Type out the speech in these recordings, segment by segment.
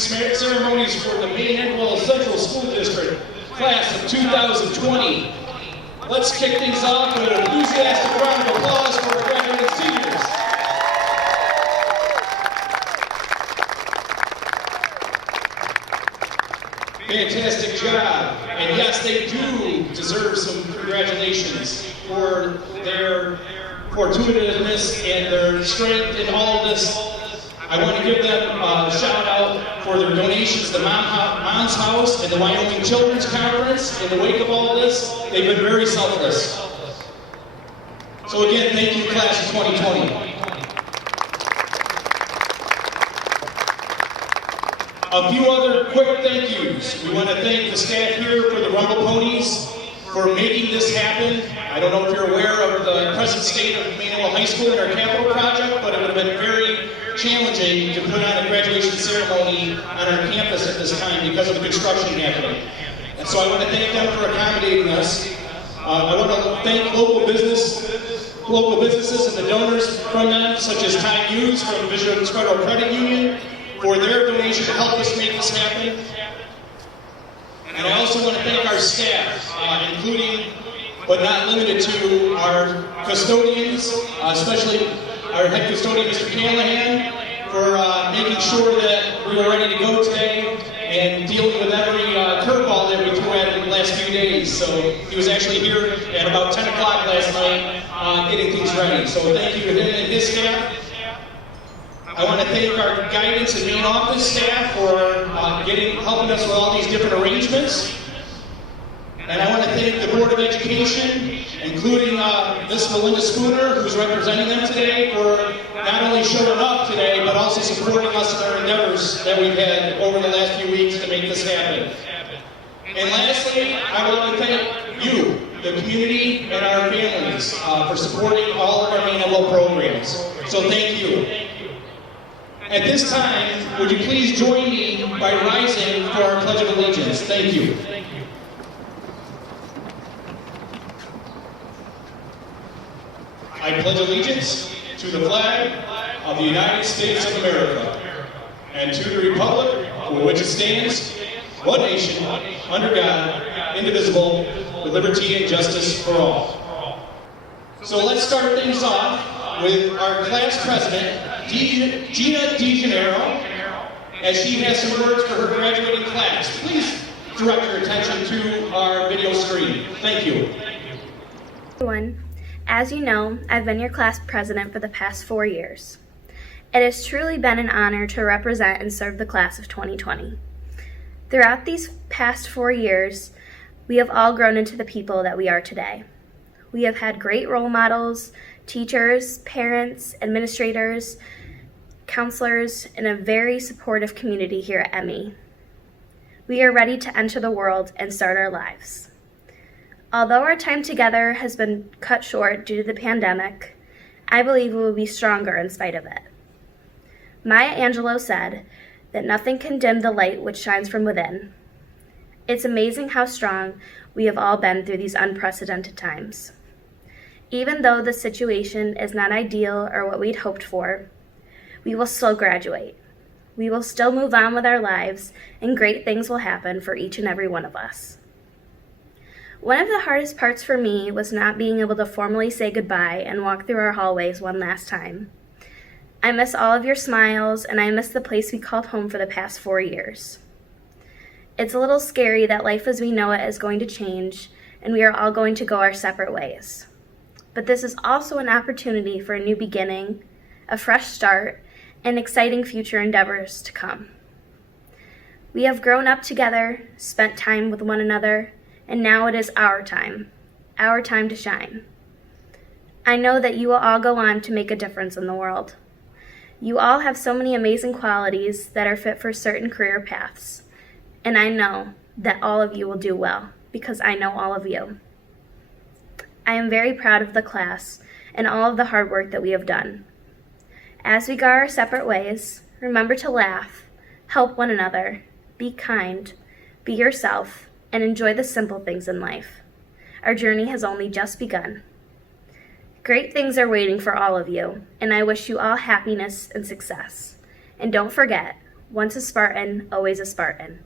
ceremonies for the Maine-Endwell Central School District, class of 2020. Let's kick things off with an enthusiastic round of applause for our graduating seniors. Fantastic job. And yes, they do deserve some congratulations for their fortuitousness and their strength in all of this. I want to give them a shout out for their donations to Mom's House and the Wyoming Children's Conference. In the wake of all of this, they've been very selfless. So again, thank you, class of 2020. A few other quick thank yous. We want to thank the staff here for the Rumble Ponies for making this happen. I don't know if you're aware of the present state of Maine-Endwell High School and our capital project, but it would have been very challenging to put on a graduation ceremony on our campus at this time because of the construction happening. And so I want to thank them for accommodating us. I want to thank local businesses and the donors from them, such as Ty Hughes from Vision's Federal Credit Union, for their donation to help us make this happen. And I also want to thank our staff, including, but not limited to, our custodians, especially our head custodian, Mr. Callahan, for making sure that we were ready to go today and dealing with every curveball that we threw at him in the last few days. So he was actually here at about 10 o'clock last night getting things ready. So thank you to him and his staff. I want to thank our guidance and main office staff for helping us with all these different arrangements. And I want to thank the Board of Education, including Miss Melinda Spooner, who's representing them today, for not only showing up today, but also supporting us in our endeavors that we've had over the last few weeks to make this happen. And lastly, I want to thank you, the community, and our families for supporting all of our Maine-Endwell programs. So thank you. At this time, would you please join me by rising for our Pledge of Allegiance? Thank you. I pledge allegiance to the flag of the United States of America and to the republic for which it stands, one nation, under God, indivisible, with liberty and justice for all. So let's start things off with our class president, Gina DeGennaro, as she has some words for her graduating class. Please direct your attention to our video screen. Thank you. Everyone, as you know, I've been your class president for the past 4 years. It has truly been an honor to represent and serve the class of 2020. Throughout these past 4 years, we have all grown into the people that we are today. We have had great role models, teachers, parents, administrators, counselors, and a very supportive community here at ME. We are ready to enter the world and start our lives. Although our time together has been cut short due to the pandemic, I believe we will be stronger in spite of it. Maya Angelou said that nothing can dim the light which shines from within. It's amazing how strong we have all been through these unprecedented times. Even though the situation is not ideal or what we'd hoped for, we will still graduate. We will still move on with our lives, and great things will happen for each and every one of us. One of the hardest parts for me was not being able to formally say goodbye and walk through our hallways one last time. I miss all of your smiles, and I miss the place we called home for the past 4 years. It's a little scary that life as we know it is going to change, and we are all going to go our separate ways. But this is also an opportunity for a new beginning, a fresh start, and exciting future endeavors to come. We have grown up together, spent time with one another, and now it is our time to shine. I know that you will all go on to make a difference in the world. You all have so many amazing qualities that are fit for certain career paths, and I know that all of you will do well because I know all of you. I am very proud of the class and all of the hard work that we have done. As we go our separate ways, remember to laugh, help one another, be kind, be yourself, and enjoy the simple things in life. Our journey has only just begun. Great things are waiting for all of you, and I wish you all happiness and success. And don't forget, Once a Spartan, always a Spartan.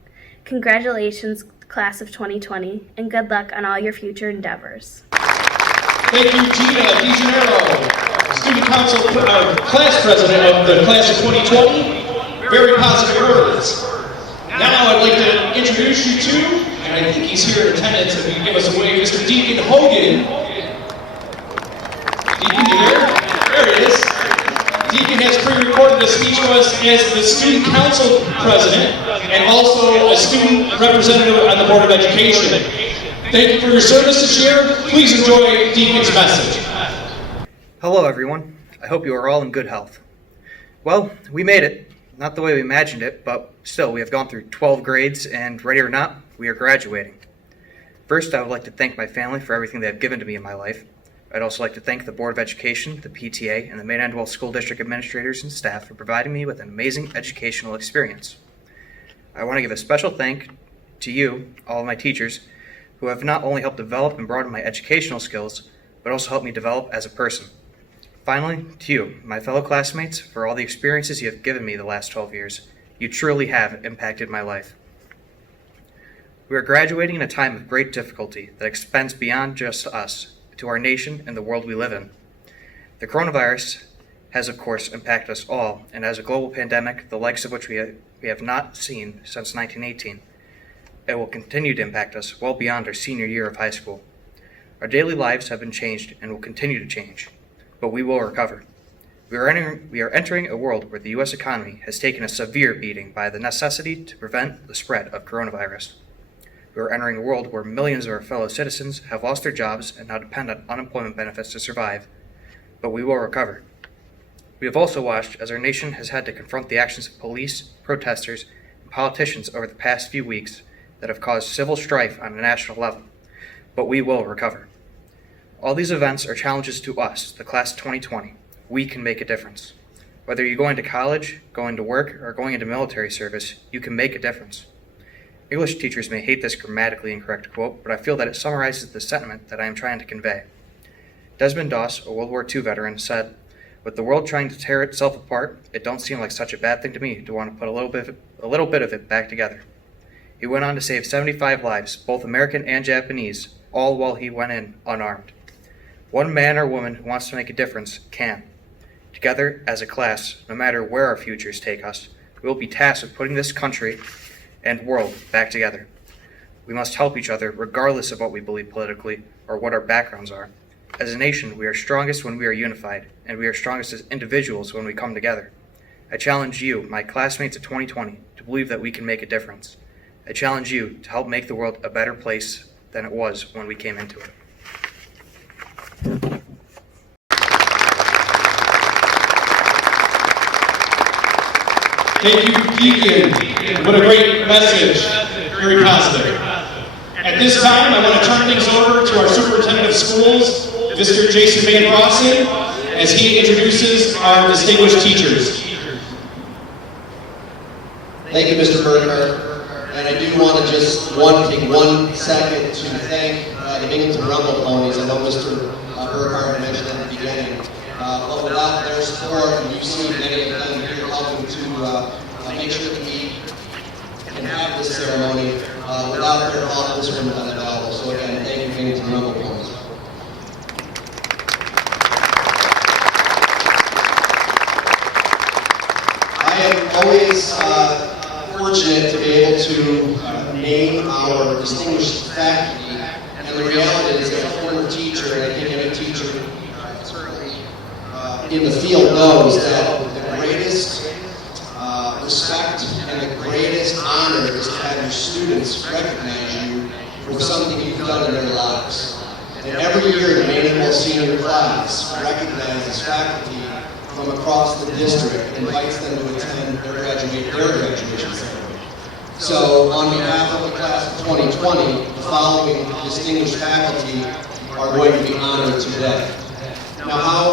Congratulations, class of 2020, and good luck on all your future endeavors. Thank you, Gina DiGennaro, Student Council, Class President of the Class of 2020. Very positive words. Now I'd like to introduce you to, and I think he's here in attendance, if you can give us a wave, Mr. Deacon Hogan. Deacon, you there? There he is. Deacon has pre-recorded a speech to us as the Student Council President and also a student representative on the Board of Education. Thank you for your service this year. Please enjoy Deacon's message. Hello everyone. I hope you are all in good health. Well, we made it. Not the way we imagined it, but still, we have gone through 12 grades, and ready or not, we are graduating. First, I would like to thank my family for everything they have given to me in my life. I'd also like to thank the Board of Education, the PTA, and the Maine-Endwell School District administrators and staff for providing me with an amazing educational experience. I want to give a special thank to you, all of my teachers, who have not only helped develop and broaden my educational skills, but also helped me develop as a person. Finally, to you, my fellow classmates, for all the experiences you have given me the last 12 years. You truly have impacted my life. We are graduating in a time of great difficulty that extends beyond just us, to our nation and the world we live in. The coronavirus has, of course, impacted us all, and as a global pandemic, the likes of which we have not seen since 1918, it will continue to impact us well beyond our senior year of high school. Our daily lives have been changed and will continue to change, but we will recover. We are entering a world where the U.S. economy has taken a severe beating by the necessity to prevent the spread of coronavirus. We are entering a world where millions of our fellow citizens have lost their jobs and now depend on unemployment benefits to survive, but we will recover. We have also watched as our nation has had to confront the actions of police, protesters, and politicians over the past few weeks that have caused civil strife on a national level, but we will recover. All these events are challenges to us, the class of 2020. We can make a difference. Whether you're going to college, going to work, or going into military service, you can make a difference. English teachers may hate this grammatically incorrect quote, but I feel that it summarizes the sentiment that I am trying to convey. Desmond Doss, a World War II veteran, said, "With the world trying to tear itself apart, it don't seem like such a bad thing to me to want to put a little bit of it back together." He went on to save 75 lives, both American and Japanese, all while he went in unarmed. One man or woman who wants to make a difference can. Together, as a class, no matter where our futures take us, we will be tasked with putting this country and world back together. We must help each other regardless of what we believe politically or what our backgrounds are. As a nation, we are strongest when we are unified, and we are strongest as individuals when we come together. I challenge you, my classmates of 2020, to believe that we can make a difference. I challenge you to help make the world a better place than it was when we came into it. Thank you, Deacon. What a great message. Very positive. At this time, I want to turn things over to our Superintendent of Schools, Mr. Jason Van Rossen, as he introduces our distinguished teachers. Thank you, Mr. Burkhart. And I do want to just take 1 second to thank the Binghamton Rumble Ponies. I know Mr. Burkhart mentioned at the beginning. But without their support, and you've seen many of them here helping to make sure that we can have this ceremony, without their help, this wouldn't have been available. So again, thank you, Binghamton Rumble Ponies. I am always fortunate to be able to name our distinguished faculty, and the reality is, as a former teacher, and I think any teacher certainly in the field knows that the greatest respect and the greatest honor is to have your students recognize you for something you've done in their lives. And every year, the Maine-Endwell senior class recognizes faculty from across the district and invites them to attend their graduation ceremony. So, on behalf of the class of 2020, the following distinguished faculty are going to be honored today. Now, how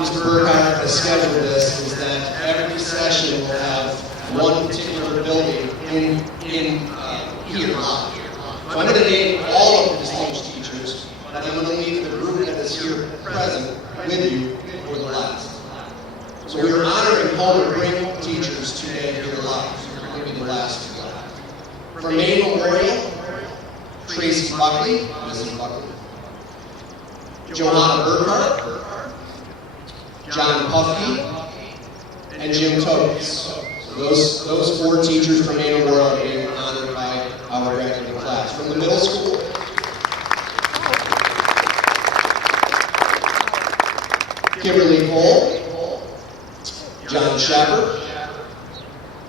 Mr. Burkhart has scheduled this is that every session will have one particular building in here. So I'm going to name all of the distinguished teachers, and I'm going to leave the group that is here present with you for the last. So we are honoring home and bring teachers today here live. class to go. From Maine Memorial, Tracy Buckley, Mrs. Buckley, Johanna Burkhart, John Puffy, and Jim Totes. So those 4 teachers from Maine Memorial are being honored by our graduating class. From the middle school, Kimberly Cole, John Shepard,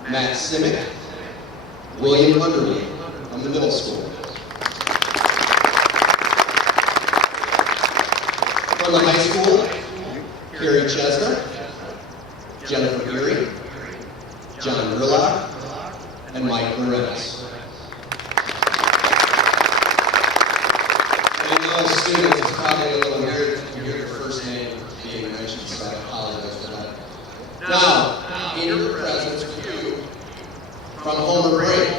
Matt Simic, William Underwood from the middle school. From the high school, Carrie Chesner, Jennifer Geary, John Murlock, and Mike Lorenz. I know as students, it's probably a little weird to hear your first name being mentioned, so I apologize for that. Now, in your presence with you, from Homer Break,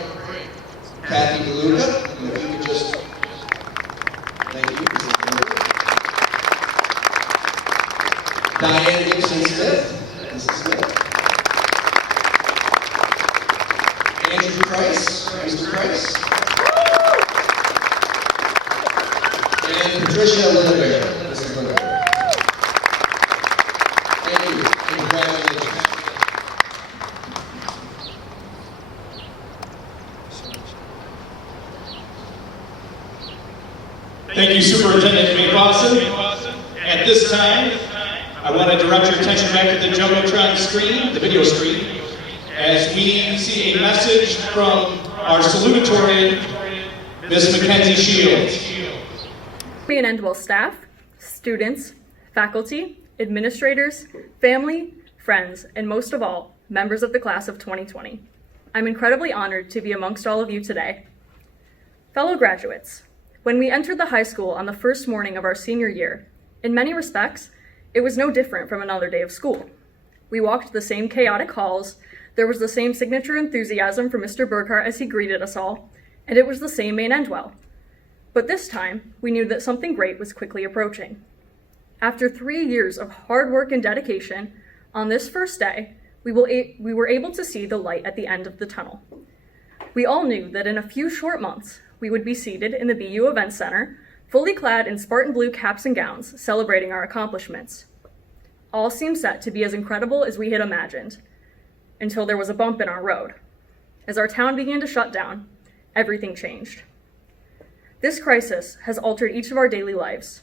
Kathy DeLuca, and if you could just, thank you. Diane Gibson Smith, Mrs. Smith. Andrew Price, Mr. Price. And Patricia Lindenberg, Mrs. Lindenberg. Thank you, and congratulations. Thank you, Superintendent May Boston. At this time, I want to direct your attention back to the Jumbotron screen, the video screen, as we see a message from our salutatorian, Ms. Mackenzie Shields. Maine-Endwell staff, students, faculty, administrators, family, friends, and most of all, members of the class of 2020. I'm incredibly honored to be amongst all of you today. Fellow graduates, when we entered the high school on the first morning of our senior year, in many respects, it was no different from another day of school. We walked the same chaotic halls, there was the same signature enthusiasm from Mr. Burkhart as he greeted us all, and it was the same Maine-Endwell. But this time, we knew that something great was quickly approaching. After 3 years of hard work and dedication, on this first day, we were able to see the light at the end of the tunnel. We all knew that in a few short months, we would be seated in the BU Event Center, fully clad in Spartan blue caps and gowns, celebrating our accomplishments. All seemed set to be as incredible as we had imagined, until there was a bump in our road. As our town began to shut down, everything changed. This crisis has altered each of our daily lives.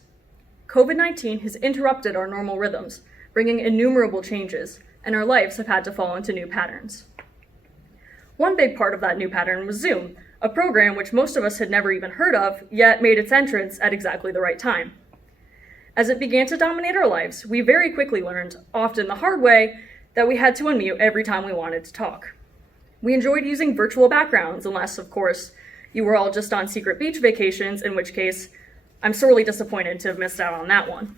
COVID-19 has interrupted our normal rhythms, bringing innumerable changes, and our lives have had to fall into new patterns. One big part of that new pattern was Zoom, a program which most of us had never even heard of, yet made its entrance at exactly the right time. As it began to dominate our lives, we very quickly learned, often the hard way, that we had to unmute every time we wanted to talk. We enjoyed using virtual backgrounds, unless, of course, you were all just on secret beach vacations, in which case, I'm sorely disappointed to have missed out on that one.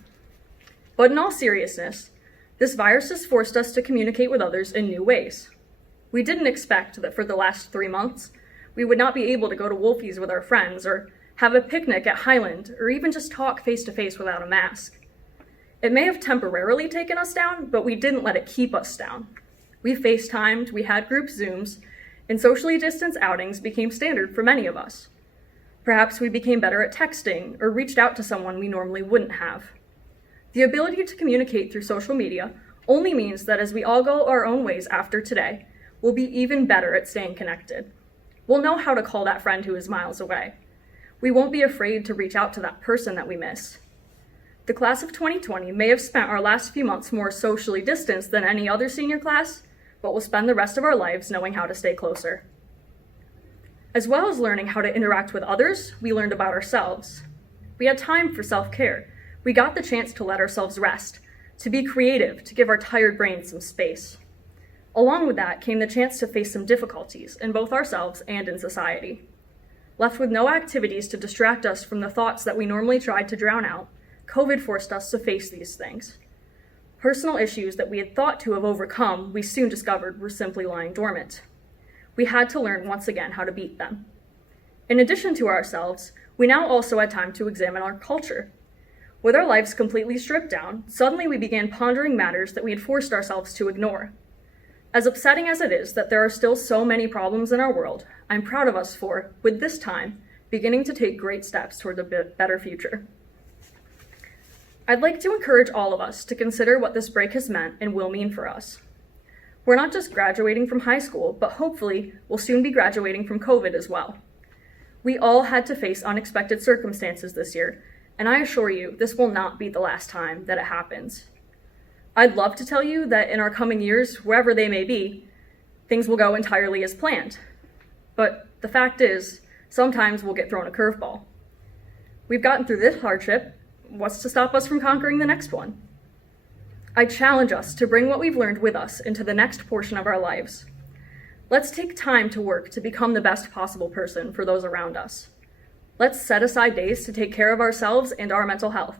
But in all seriousness, this virus has forced us to communicate with others in new ways. We didn't expect that for the last 3 months, we would not be able to go to Wolfie's with our friends, or have a picnic at Highland, or even just talk face-to-face without a mask. It may have temporarily taken us down, but we didn't let it keep us down. We FaceTimed, we had group Zooms, and socially distanced outings became standard for many of us. Perhaps we became better at texting, or reached out to someone we normally wouldn't have. The ability to communicate through social media only means that as we all go our own ways after today, we'll be even better at staying connected. We'll know how to call that friend who is miles away. We won't be afraid to reach out to that person that we miss. The class of 2020 may have spent our last few months more socially distanced than any other senior class, but we'll spend the rest of our lives knowing how to stay closer. As well as learning how to interact with others, we learned about ourselves. We had time for self-care. We got the chance to let ourselves rest, to be creative, to give our tired brains some space. Along with that came the chance to face some difficulties in both ourselves and in society. Left with no activities to distract us from the thoughts that we normally tried to drown out, COVID forced us to face these things. Personal issues that we had thought to have overcome, we soon discovered were simply lying dormant. We had to learn once again how to beat them. In addition to ourselves, we now also had time to examine our culture. With our lives completely stripped down, suddenly we began pondering matters that we had forced ourselves to ignore. As upsetting as it is that there are still so many problems in our world, I'm proud of us for, with this time, beginning to take great steps toward a better future. I'd like to encourage all of us to consider what this break has meant and will mean for us. We're not just graduating from high school, but hopefully we'll soon be graduating from COVID as well. We all had to face unexpected circumstances this year, and I assure you this will not be the last time that it happens. I'd love to tell you that in our coming years, wherever they may be, things will go entirely as planned. But the fact is, sometimes we'll get thrown a curveball. We've gotten through this hardship. What's to stop us from conquering the next one? I challenge us to bring what we've learned with us into the next portion of our lives. Let's take time to work to become the best possible person for those around us. Let's set aside days to take care of ourselves and our mental health.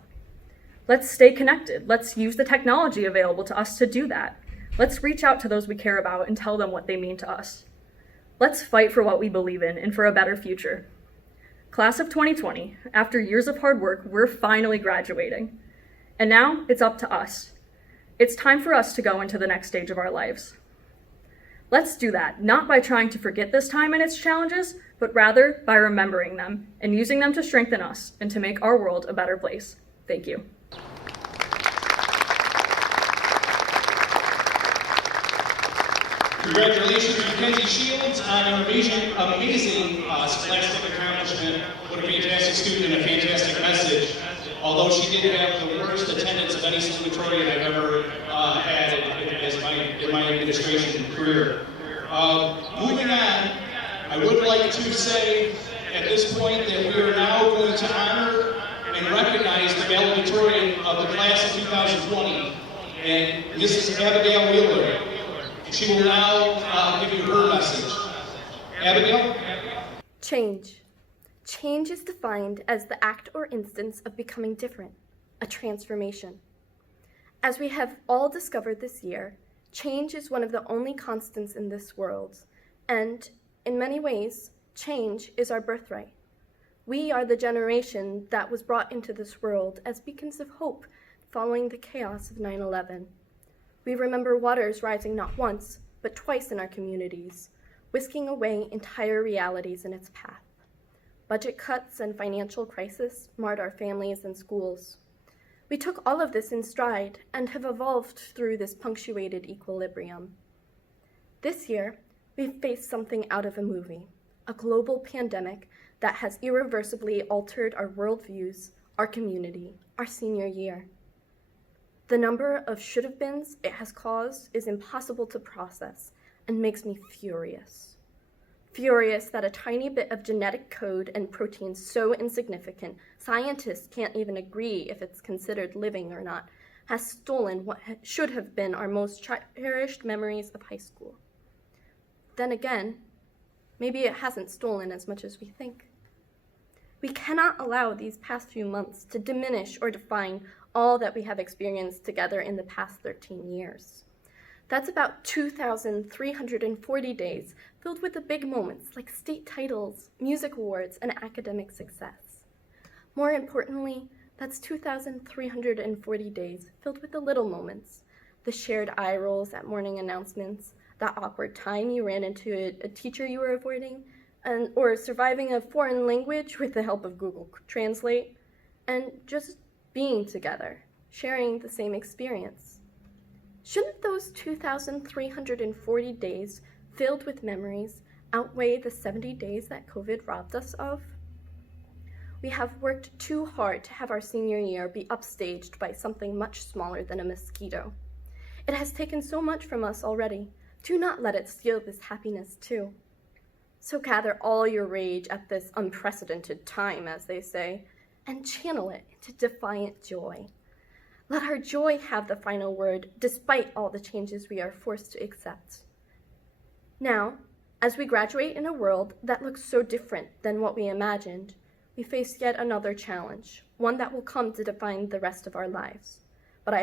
Let's stay connected. Let's use the technology available to us to do that. Let's reach out to those we care about and tell them what they mean to us. Let's fight for what we believe in and for a better future. Class of 2020, after years of hard work, we're finally graduating. And now it's up to us. It's time for us to go into the next stage of our lives. Let's do that, not by trying to forget this time and its challenges, but rather by remembering them and using them to strengthen us and to make our world a better place. Thank you. Congratulations to Mackenzie Shields on an amazing scholastic accomplishment. What a fantastic student and a fantastic message. Although she did have the worst attendance of any salutatorian I've ever had in my administration career. Moving on, I would like to say at this point that we are now going to honor and recognize the valedictorian of the class of 2020, and Mrs. Abigail Wheeler. She will now give you her message. Abigail? Change. Change is defined as the act or instance of becoming different, a transformation. As we have all discovered this year, change is one of the only constants in this world, and in many ways, change is our birthright. We are the generation that was brought into this world as beacons of hope following the chaos of 9/11. We remember waters rising not once, but twice in our communities, whisking away entire realities in its path. Budget cuts and financial crisis marred our families and schools. We took all of this in stride and have evolved through this punctuated equilibrium. This year, we've faced something out of a movie, a global pandemic that has irreversibly altered our worldviews, our community, our senior year. The number of should-have-beens it has caused is impossible to process and makes me furious. Furious that a tiny bit of genetic code and protein so insignificant scientists can't even agree if it's considered living or not has stolen what should have been our most cherished memories of high school. Then again, maybe it hasn't stolen as much as we think. We cannot allow these past few months to diminish or define all that we have experienced together in the past 13 years. That's about 2,340 days filled with the big moments like state titles, music awards, and academic success. More importantly, that's 2,340 days filled with the little moments, the shared eye rolls at morning announcements, that awkward time you ran into a teacher you were avoiding, or surviving a foreign language with the help of Google Translate, and just being together, sharing the same experience. Shouldn't those 2,340 days filled with memories outweigh the 70 days that COVID robbed us of? We have worked too hard to have our senior year be upstaged by something much smaller than a mosquito. It has taken so much from us already. Do not let it steal this happiness too. So gather all your rage at this unprecedented time, as they say, and channel it into defiant joy. Let our joy have the final word, despite all the changes we are forced to accept. Now, as we graduate in a world that looks so different than what we imagined, we face yet another challenge, one that will come to define the rest of our lives. But I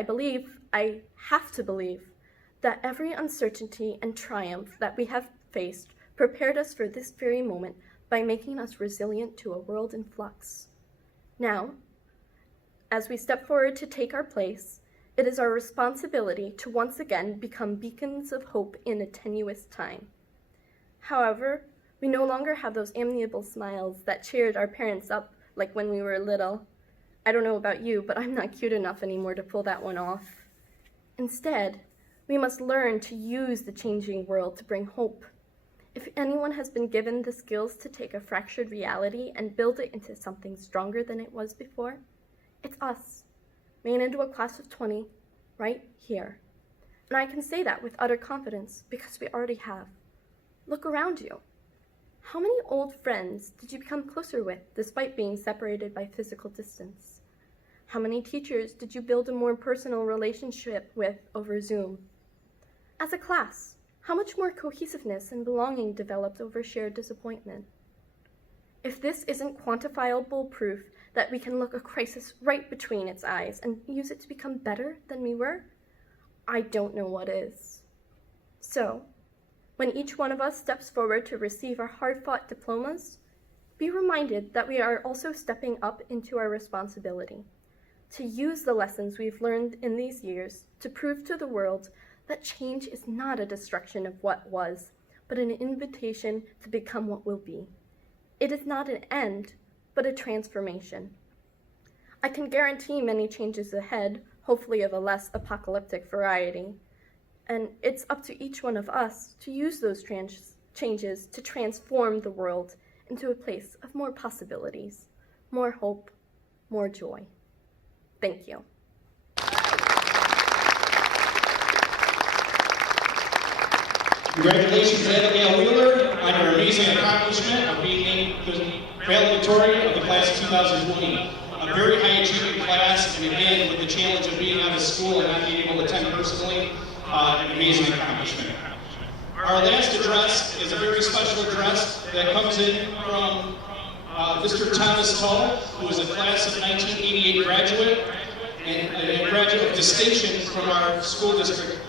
have to believe, that every uncertainty and triumph that we have faced prepared us for this very moment by making us resilient to a world in flux. Now, as we step forward to take our place, It is our responsibility to once again become beacons of hope in a tenuous time. However, we no longer have those amiable smiles that cheered our parents up like when we were little. I don't know about you, but I'm not cute enough anymore to pull that one off. Instead, we must learn to use the changing world to bring hope. If anyone has been given the skills to take a fractured reality and build it into something stronger than it was before, it's us, Maine-Endwell class of 20, right here. And I can say that with utter confidence because we already have. Look around you. How many old friends did you become closer with despite being separated by physical distance? How many teachers did you build a more personal relationship with over Zoom? As a class, how much more cohesiveness and belonging developed over shared disappointment? If this isn't quantifiable proof that we can look a crisis right between its eyes and use it to become better than we were, I don't know what is. So, when each one of us steps forward to receive our hard-fought diplomas, be reminded that we are also stepping up into our responsibility, to use the lessons we've learned in these years to prove to the world that change is not a destruction of what was, but an invitation to become what will be. It is not an end, but a transformation. I can guarantee many changes ahead, hopefully of a less apocalyptic variety, and it's up to each one of us to use those changes to transform the world into a place of more possibilities, more hope, more joy. Thank you. Congratulations, Abigail Wheeler, on your amazing accomplishment of being named the valedictorian of the class of 2020. A very high achieving class, and again, with the challenge of being out of school and not being able to attend personally, an amazing accomplishment. Our last address is a very special address that comes in from Mr. Thomas Tull, who is a class of 1988 graduate and a graduate of distinction from our school district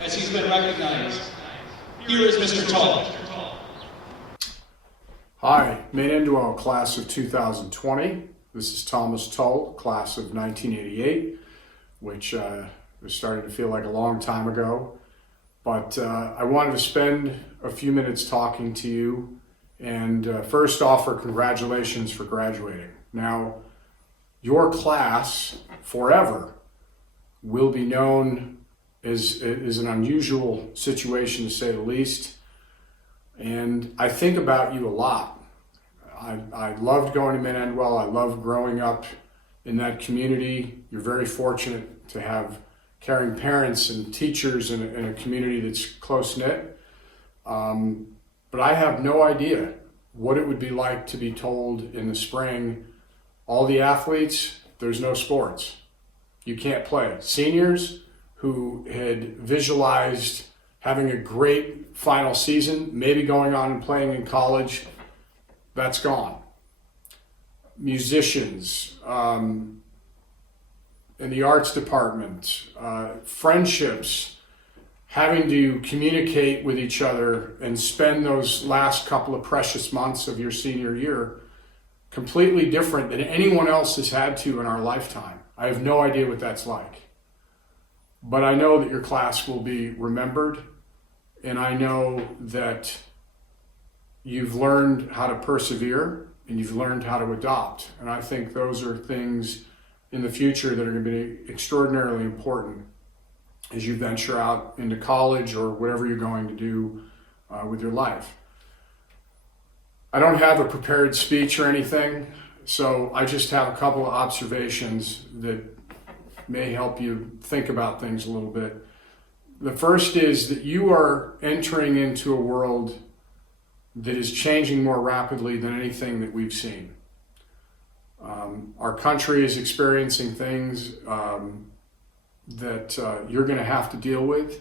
as he's been recognized. Here is Mr. Tull. Hi, Maine-Endwell class of 2020. This is Thomas Tull, class of 1988, which was starting to feel like a long time ago. But I wanted to spend a few minutes talking to you and first offer congratulations for graduating. Now, your class forever will be known as an unusual situation, to say the least. And I think about you a lot. I loved going to Maine-Endwell. I loved growing up in that community. You're very fortunate to have caring parents and teachers in a community that's close-knit. But I have no idea what it would be like to be told in the spring, all the athletes, there's no sports. You can't play. Seniors who had visualized having a great final season, maybe going on and playing in college, that's gone. Musicians, in the arts department, friendships, having to communicate with each other and spend those last couple of precious months of your senior year completely different than anyone else has had to in our lifetime. I have no idea what that's like. But I know that your class will be remembered, and I know that you've learned how to persevere and you've learned how to adopt. And I think those are things in the future that are going to be extraordinarily important as you venture out into college or whatever you're going to do with your life. I don't have a prepared speech or anything, so I just have a couple of observations that may help you think about things a little bit. The first is that you are entering into a world that is changing more rapidly than anything that we've seen. Our country is experiencing things that you're going to have to deal with.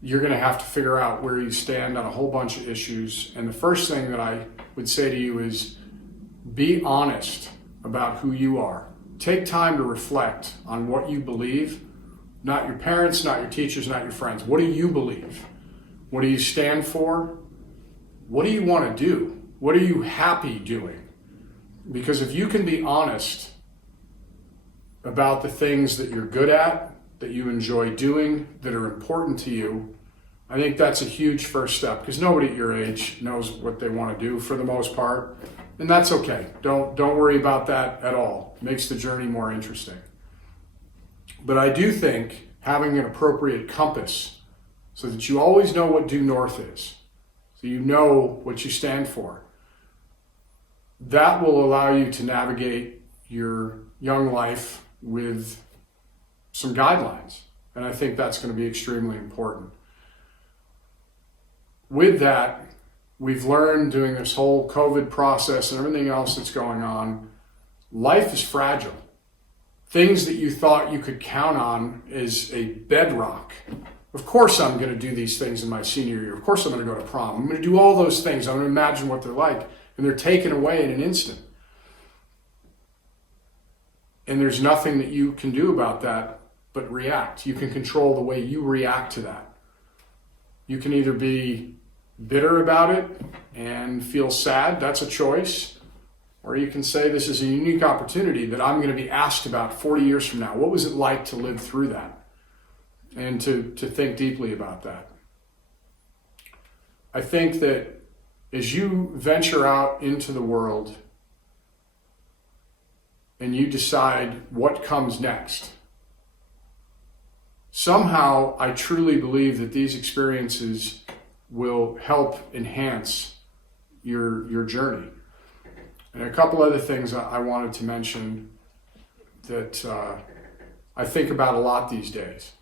You're going to have to figure out where you stand on a whole bunch of issues. And the first thing that I would say to you is be honest about who you are. Take time to reflect on what you believe. Not your parents, not your teachers, not your friends. What do you believe? What do you stand for? What do you want to do? What are you happy doing? Because if you can be honest about the things that you're good at that you enjoy doing, that are important to you. I think that's a huge first step, because nobody at your age knows what they want to do for the most part, and that's okay. Don't worry about that at all. It makes the journey more interesting. But I do think having an appropriate compass so that you always know what due north is, so you know what you stand for, that will allow you to navigate your young life with some guidelines. And I think that's going to be extremely important. With that, we've learned doing this whole COVID process and everything else that's going on, life is fragile. Things that you thought you could count on as a bedrock. Of course I'm going to do these things in my senior year. Of course I'm going to go to prom. I'm going to do all those things. I'm going to imagine what they're like. And they're taken away in an instant. And there's nothing that you can do about that but react. You can control the way you react to that. You can either be bitter about it and feel sad, that's a choice, or you can say this is a unique opportunity that I'm going to be asked about 40 years from now. What was it like to live through that? And to think deeply about that. I think that as you venture out into the world and you decide what comes next, somehow I truly believe that these experiences will help enhance your journey. And a couple other things I wanted to mention that I think about a lot these days.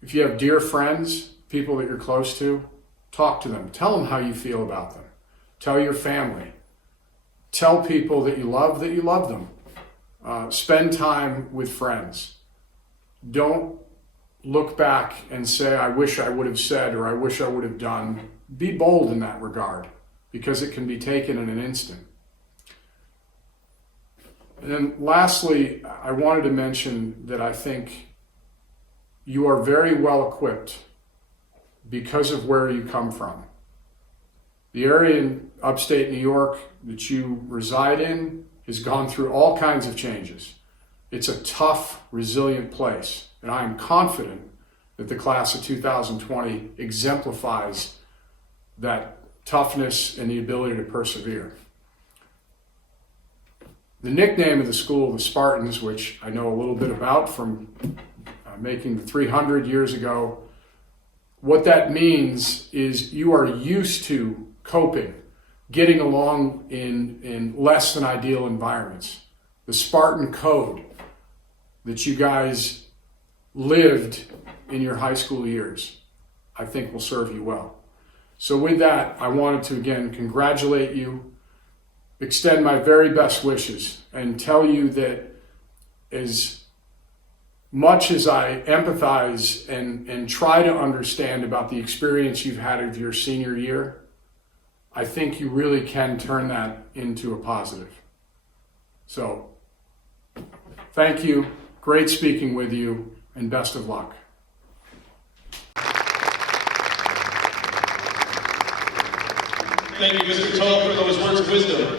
If you have dear friends, people that you're close to, talk to them. Tell them how you feel about them. Tell your family. Tell people that you love them. Spend time with friends. Don't look back and say, I wish I would have said, or I wish I would have done. Be bold in that regard, because it can be taken in an instant. And then lastly, I wanted to mention that I think you are very well equipped because of where you come from. The area in upstate New York that you reside in has gone through all kinds of changes. It's a tough, resilient place. And I am confident that the class of 2020 exemplifies that toughness and the ability to persevere. The nickname of the school, the Spartans, which I know a little bit about from making the 300 years ago, what that means is you are used to coping, getting along in less than ideal environments. The Spartan code that you guys lived in your high school years, I think will serve you well. So with that, I wanted to again congratulate you, extend my very best wishes, and tell you that as much as I empathize and try to understand about the experience you've had of your senior year, I think you really can turn that into a positive. So, thank you, great speaking with you, and best of luck. Thank you, Mr. Tull, for those words of wisdom.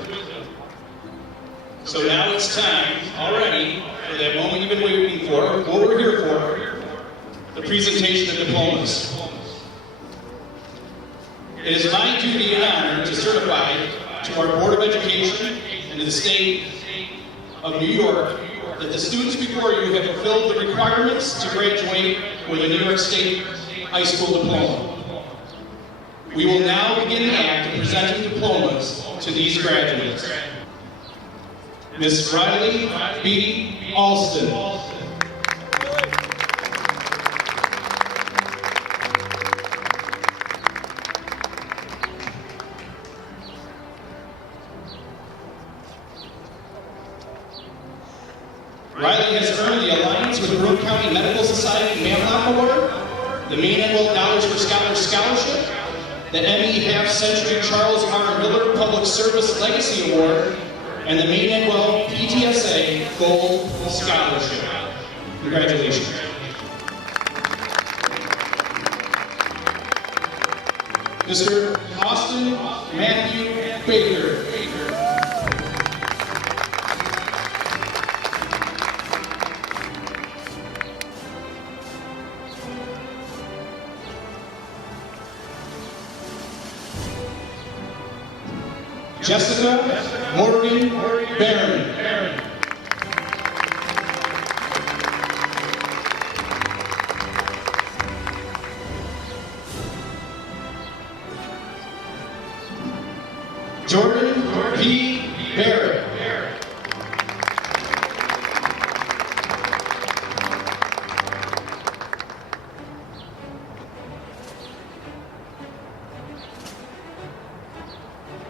So now it's time, already, for that moment you've been waiting for, what we're here for, the presentation of diplomas. It is my duty and honor to certify to our Board of Education and to the state of New York that the students before you have fulfilled the requirements to graduate with a New York State high school diploma. We will now begin the act of presenting diplomas to these graduates. Ms. Riley B. Alston. Riley has earned the Alliance with Brooke County Medical Society Manlock Award, the Maine-Endwell Dollars for Scholars Scholarship, the M.E. Half-Century Charles R. Miller Public Service Legacy Award, and the Maine-Endwell PTSA Gold Scholarship. Congratulations. Mr. Austin Matthew Baker. Jessica Morgan Barron. Jordan P. Barrett.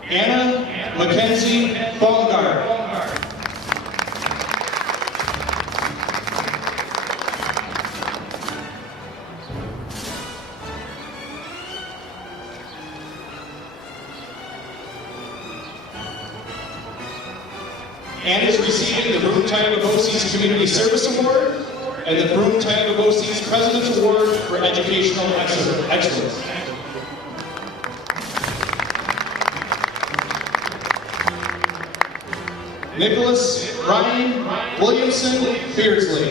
Anna Mackenzie Baumgart. And is receiving the Broome Tioga BOCES Community Service Award and the Broome Tioga BOCES President's Award for Educational Excellence. Nicholas Ryan Williamson Beardsley.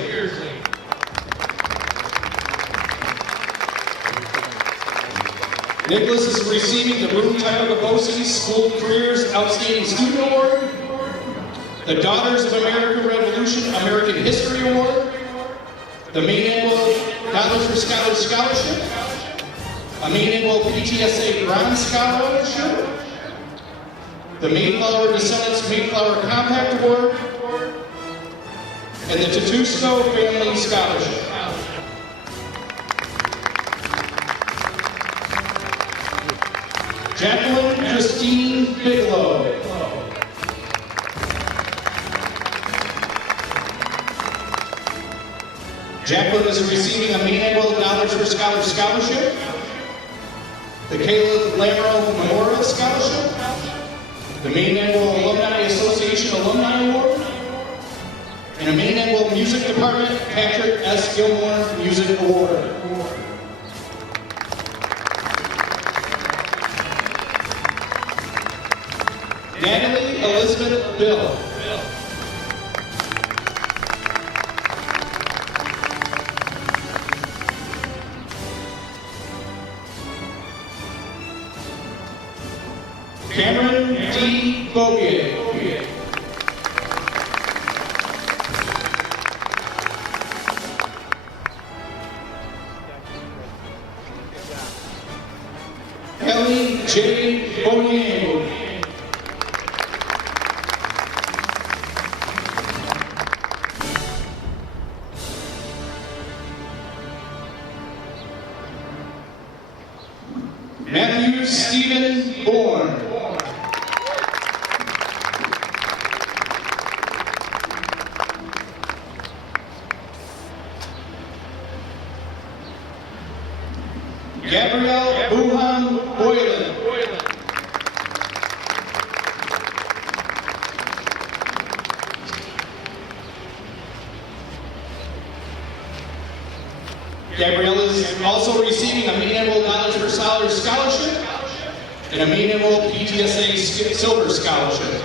Nicholas is receiving the Broome Tioga BOCES School Careers Outstanding Student Award, the Daughters of American Revolution American History Award, the Maine-Endwell Dollars for Scholars Scholarship, a Maine-Endwell PTSA Bronze Scholarship, the Mayflower Descendants Mayflower Compact Award, and the Tatusco Family Scholarship. Jacqueline Christine Bigelow. Jacqueline is receiving a Maine-Endwell Dollars for Scholars Scholarship, the Caleb Lamoureux Memorial Scholarship, the Maine-Endwell Alumni Association Alumni Award, and a Maine-Endwell Music Department Patrick S. Gilmore Music Award. Natalie Elizabeth Bill. Cameron D. Bogier. Kelly J. Boyer. Matthew Stephen Bourne. Gabrielle Buhan Boylan. Gabrielle is also receiving a Maine-Endwell Dollars for Scholars Scholarship and a Maine-Endwell PTSA Silver Scholarship.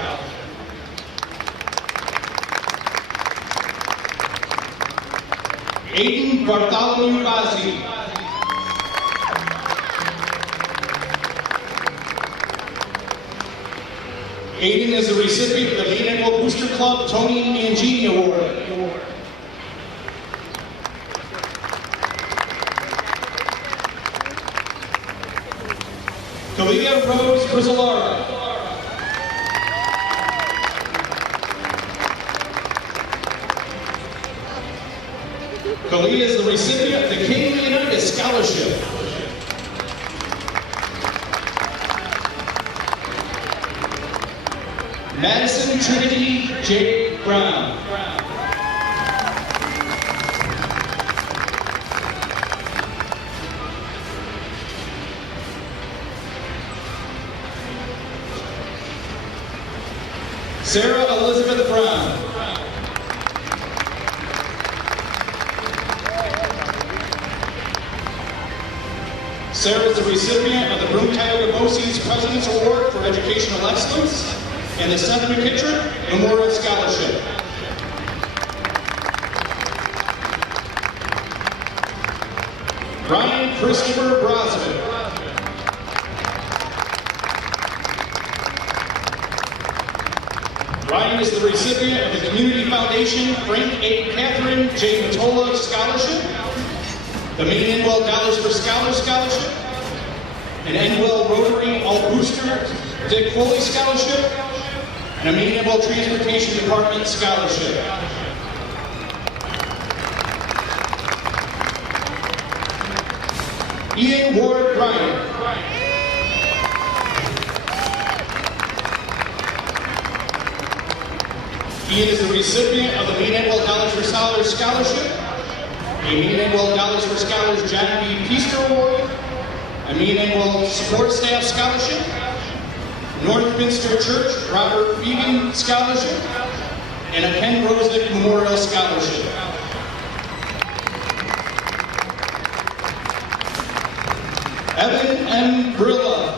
Aiden Bartholomew Bazzi. Aiden is the recipient of the Maine-Endwell Booster Club Tony Mangini Award. Kalia Rose Brizolara. Kalia is the recipient of the King Leonidas Scholarship. Madison Trinity J. Brown. Sarah Elizabeth Brown. Sarah is the recipient of the Broome Tioga BOCES President's Award for Educational Excellence and the Seth McKittrick Memorial Scholarship. Ryan Christopher Brosvik. Ryan is the recipient of the Community Foundation Frank A. Catherine J. Matola Scholarship, the Maine-Endwell Dollars for Scholars Scholarship, an Endwell Rotary All-Booster Dick Foley Scholarship, and a Maine-Endwell Transportation Department Scholarship. Ian Ward Bryant. Ian is the recipient of the Maine-Endwell Dollars for Scholars Scholarship, a Maine-Endwell Dollars for Scholars John B. Peaster Award, a Maine-Endwell Support Staff Scholarship, Northminster Church Robert Fegan Scholarship, and a Ken Grosnick Memorial Scholarship. Evan M. Brilla.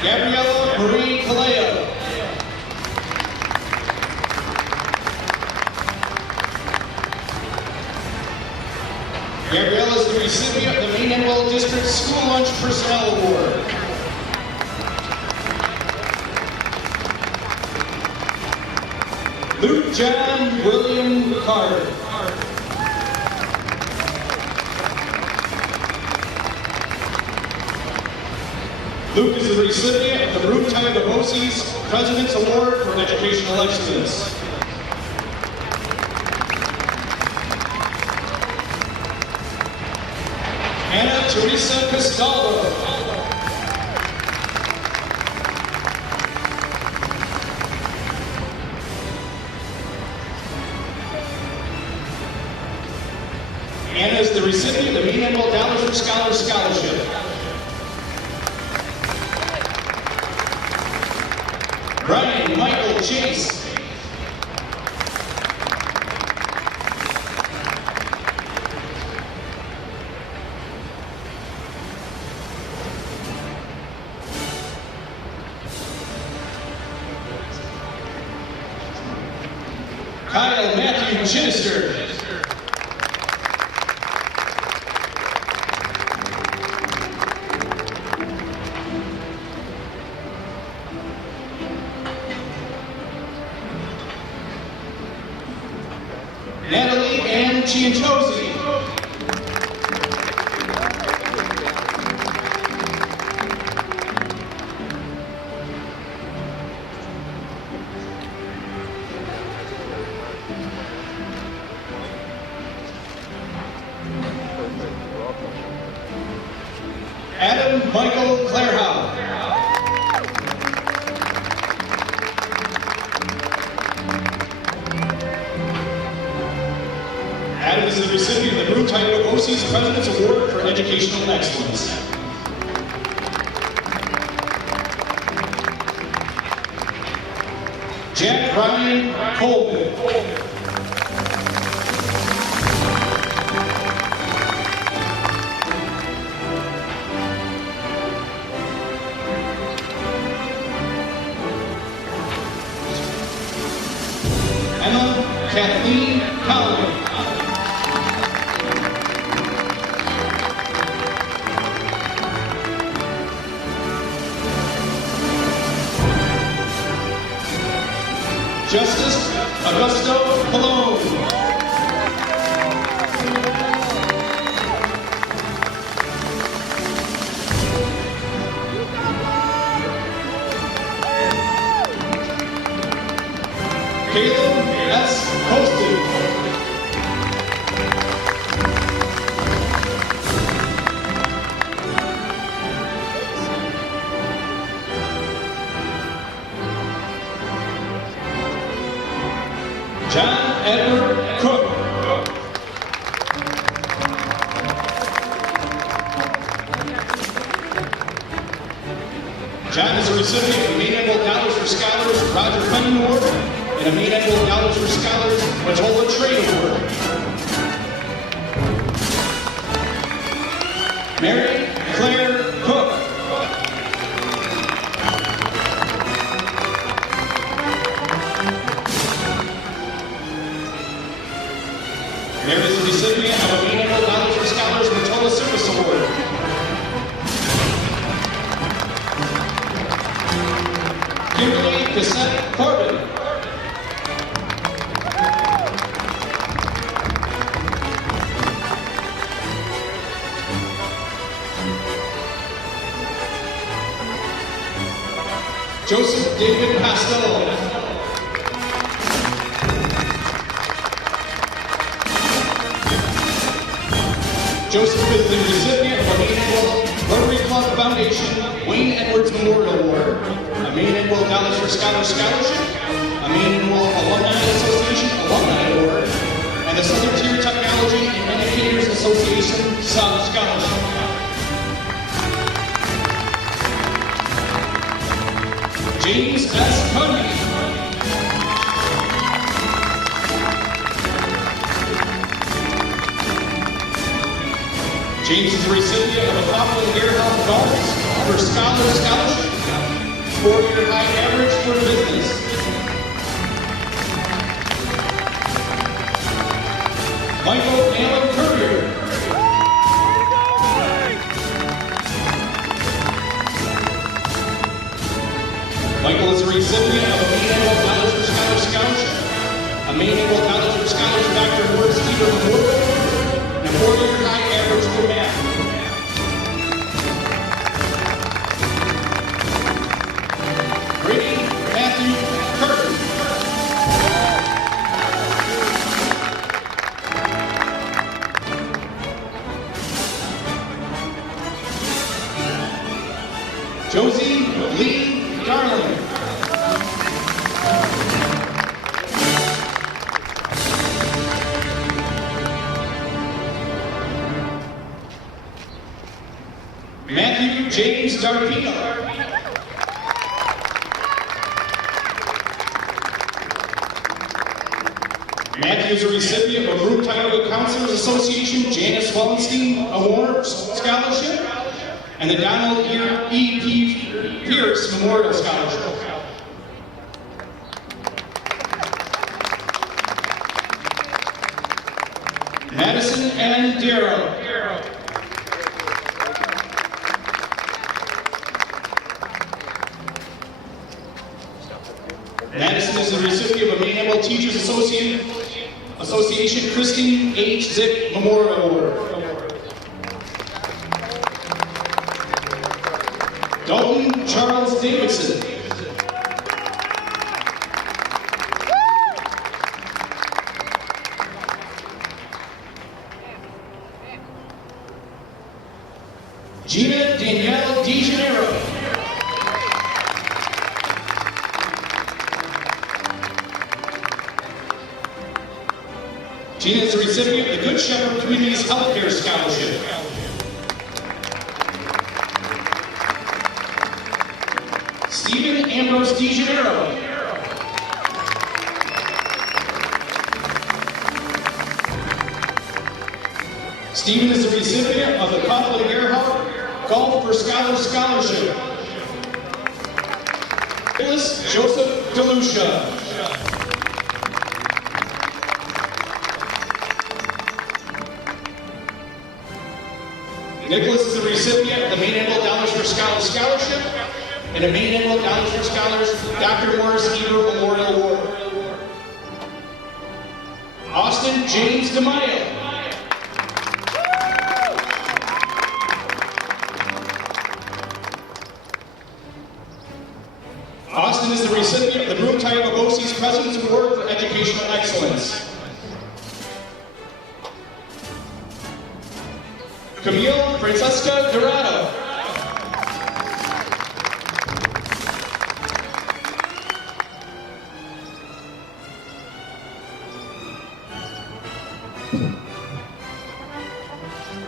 Gabriella Marie Kaleo. Gabriella is the recipient of the Maine-Endwell District School Lunch Personnel Award. Luke John William Carter. Luke is the recipient of the Ruth Tyagabosi's President's Award for Educational Excellence. Anna Teresa Castaldo. Anna is the recipient of the Maine-Endwell Dollars for Scholars Scholarship. Brian Michael Chase. Kyle Matthew Chinister. Natalie Ann Chiantosi. Adam Michael Clairhouse. Adam is the recipient of the Ruth Tyagabosi's President's Award for Educational Excellence. Jack Ryan Colvin. Emma Kathleen Collins. Justice Augusto Palone. Caleb S. Poston. John Edward Cook. John is a recipient of the Maine-Endwell Dollars for Scholars Roger Fenton Award and a Maine-Endwell Dollars for Scholars Matola Trade Award. Mary Claire Cook. Mary is the recipient of a Maine-Endwell College for Scholars Rotella Service Award. Kimberly Cassette Corbin. Joseph David Costello. Joseph is the recipient of a Maine-Endwell Rotary Club Foundation Wayne Edwards Memorial Award, a Maine-Endwell College for Scholars Scholarship, a Maine-Endwell Alumni Association Alumni Award, and the Southern Tier Technology and Educators Association Scholarship. James S. Cundy. James is the recipient of a Coughlin Earhart Guards for Scholarship, 4-year high average for business. Michael Allen Courier. Michael is a recipient of a Maine-Endwell College for Scholars Scholarship, a Maine-Endwell College for Scholars Dr. Morris Stephen Memorial, and a 4-year high average for math. Brady Matthew Curtin. Josie Lee Darling. Matthew James Darpino. Matthew is a recipient of a Group Title Counselors Association Janice Wallenstein Award Scholarship and the Donald E. P. Pierce Memorial Scholarship. Madison N. Darrow. Madison is the recipient of a Maine-Endwell Teachers Association Christine H. Zick Memorial Award. Dalton Charles Davidson. Gina Danielle DeGeneiro. Gina is the recipient of the Good Shepherd Community's Healthcare Scholarship. Stephen Ambrose DeGeneiro. Stephen is the recipient of the Coughlin Earhart Golf for Scholars Scholarship. Nicholas Joseph DeLucia. Nicholas is the recipient of the Maine-Endwell Dollars for Scholars Scholarship and a Maine-Endwell Dollars for Scholars Dr. Morris Eber Memorial Award. Austin James DeMaio. Austin is the recipient of the Group Title Bosse's President's Award for Educational Excellence. Camille Francesca Dorado.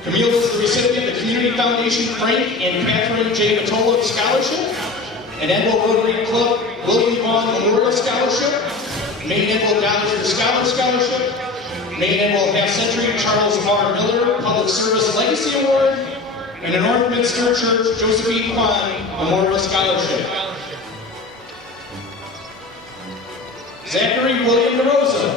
Camille is the recipient of the Community Foundation Frank and Catherine J. Matola Scholarship, an Endwell Rotary Club William Vaughn Memorial Scholarship, Maine-Endwell Dollars for Scholars Scholarship, Maine-Endwell Half Century Charles R. Miller Public Service Legacy Award, and a Northminster Church Joseph E. Kwan Memorial Scholarship. Zachary William DeRosa.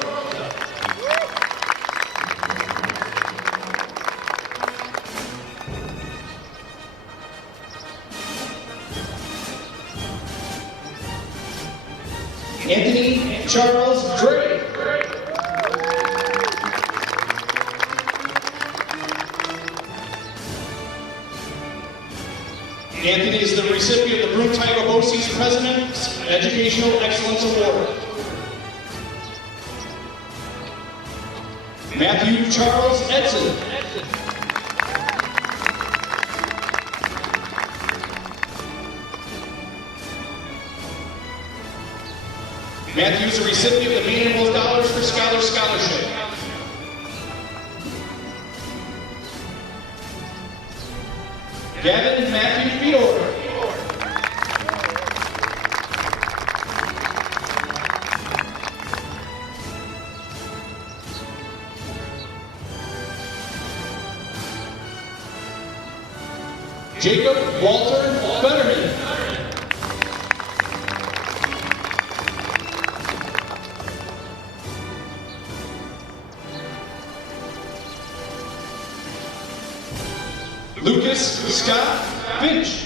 Anthony Charles Drake. Anthony is the recipient of the Broome-Tioga BOCES President's Educational Excellence Award. Matthew Charles Edson. Matthew is the recipient of the Maine-Endwell Dollars for Scholars Scholarship. Gavin Matthew Fiedor. Jacob Walter Fetterman. Lucas Scott Finch.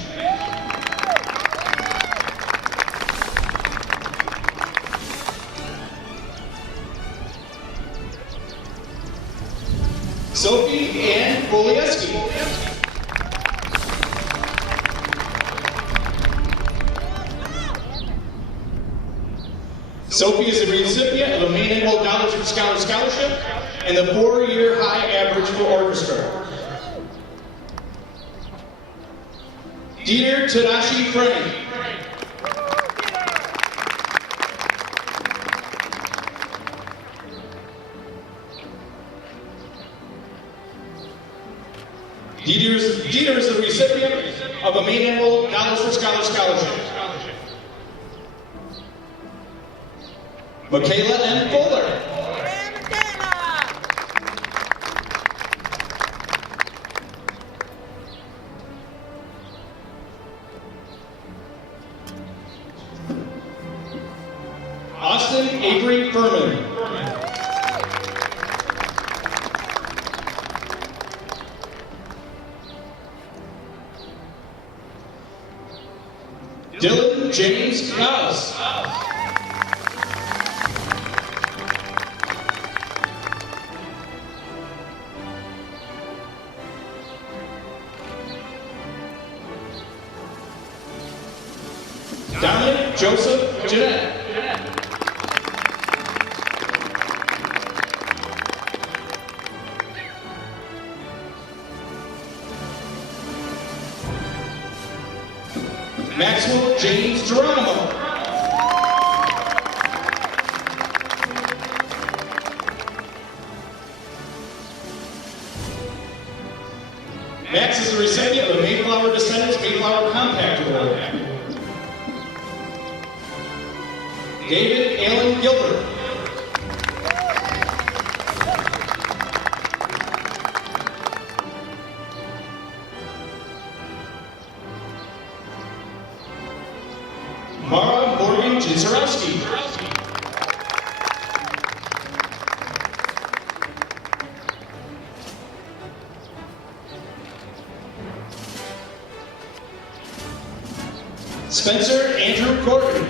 Sophie Ann Bolieski. Sophie is the recipient of a Maine-Endwell Dollars for Scholars Scholarship and the 4-year high average for orchestra. Dieter Tadashi Frank. Dieter is the recipient of a Maine-Endwell Dollars for Scholars Scholarship. Michaela M. Fuller. Austin Avery Furman. Dylan James House. Dominic Joseph Jeanette. Maxwell James Geronimo. Max is the recipient of the Mayflower Descendants Mayflower Compact Award. David Allen Gilbert. Mara Morgan Jinzarowski. Spencer Andrew Gordon.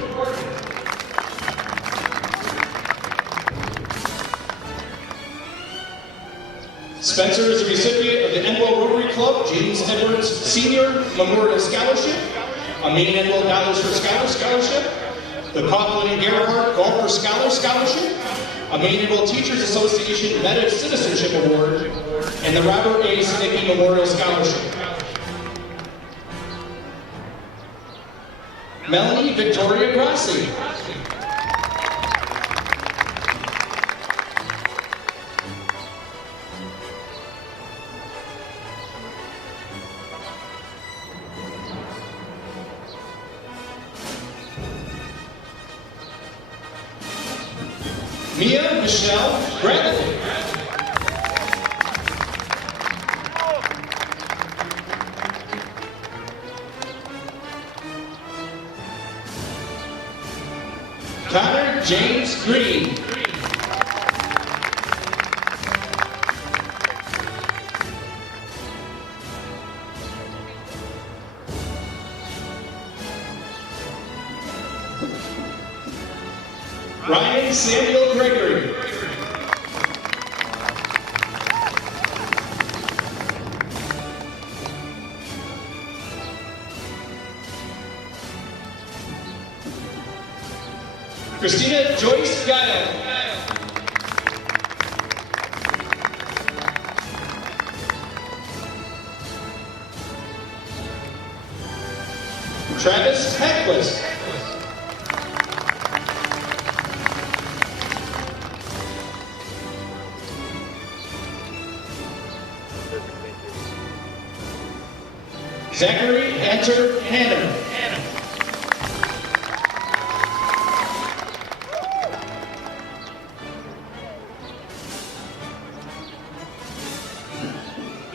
Spencer is the recipient of the Endwell Rotary Club James Edwards Senior Memorial Scholarship, a Maine-Endwell Dollars for Scholars Scholarship, the Coughlin and Gerhardt Golfer Scholar Scholarship, a Maine-Endwell Teachers Association Meta Citizenship Award, and the Robert A. Snicki Memorial Scholarship. Melanie Victoria Grassi. Mia Michelle Bradley. Connor James Green. Samuel Gregory. Christina Joyce Guile. Travis Heckless. Zachary Hunter Hannah.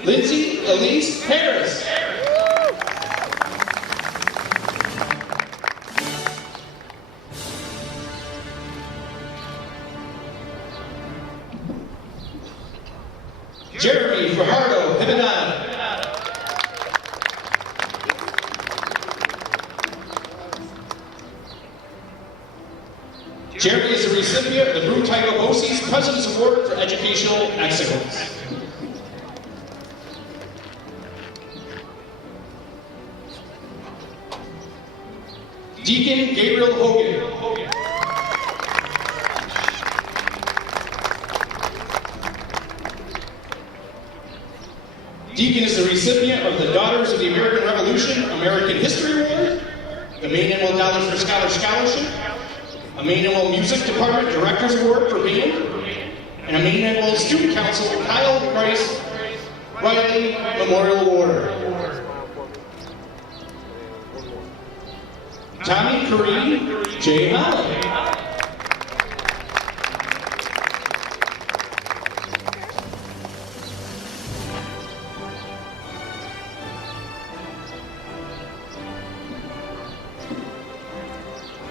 Lindsay Elise Harris. Jeremy Fajardo Hibinada. Jeremy is a recipient of the Brew Tiger Bosie's President's Award for Educational Excellence. Deacon Gabriel Hogan. Deacon is the recipient of the Daughters of the American Revolution American History Award, the Maine-Endwell Dollars for Scholarship, a Maine-Endwell Music Department Director's Award for band, and a Maine-Endwell Student Council Kyle Price Riley Memorial Award. Tommy Kareem J. Holland.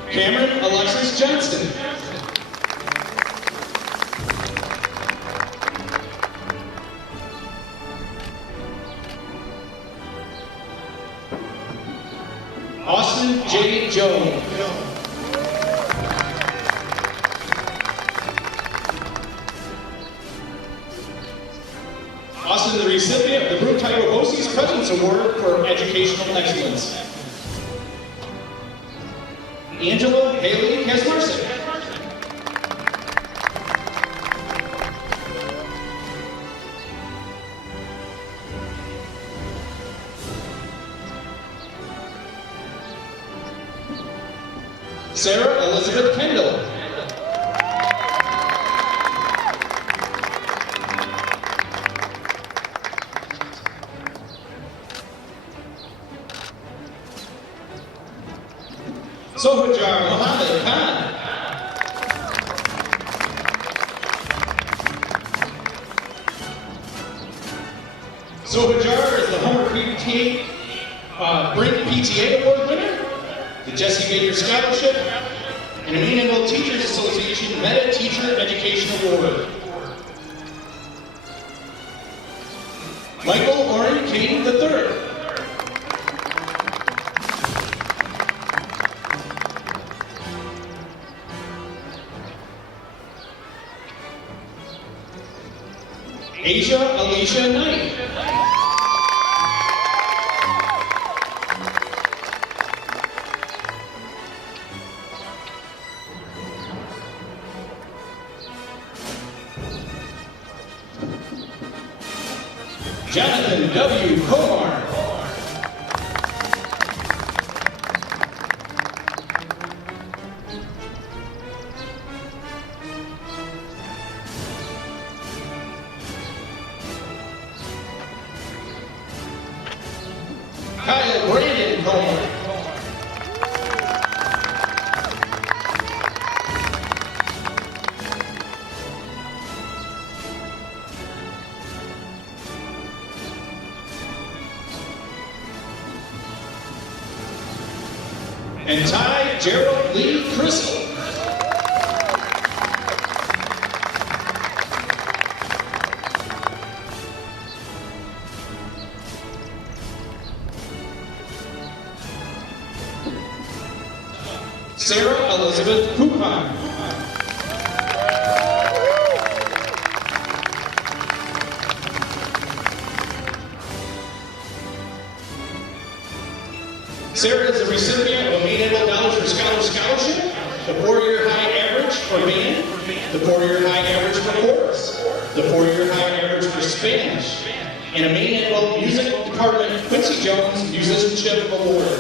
Cameron Alexis Johnston. Austin J. Jones. Austin, the recipient of the Brew Tiger Bosie's President's Award for Educational Excellence. Angela Haley Kasmarczyk. Sarah Elizabeth Kendall. Sohajar Mohammed Khan. Sohajar is the Homer Creek Brink PTA Award winner, the Jesse Baker Scholarship, and a Maine-Endwell Teachers Association Meta Teacher Education Award. Michael Oren Caden III. Asia Alicia Knight. Jonathan W. Komar. Kyle Brandon Komar. And Ty Gerald Lee Crystal. Sarah Elizabeth Coupon. Sarah is the recipient of a Maine-Endwell Dollars for Scholars Scholarship, the 4-year high average for band, the 4-year high average for chorus, the 4-year high average for Spanish, and a Maine-Endwell Music Department Quincy Jones Musicianship Award.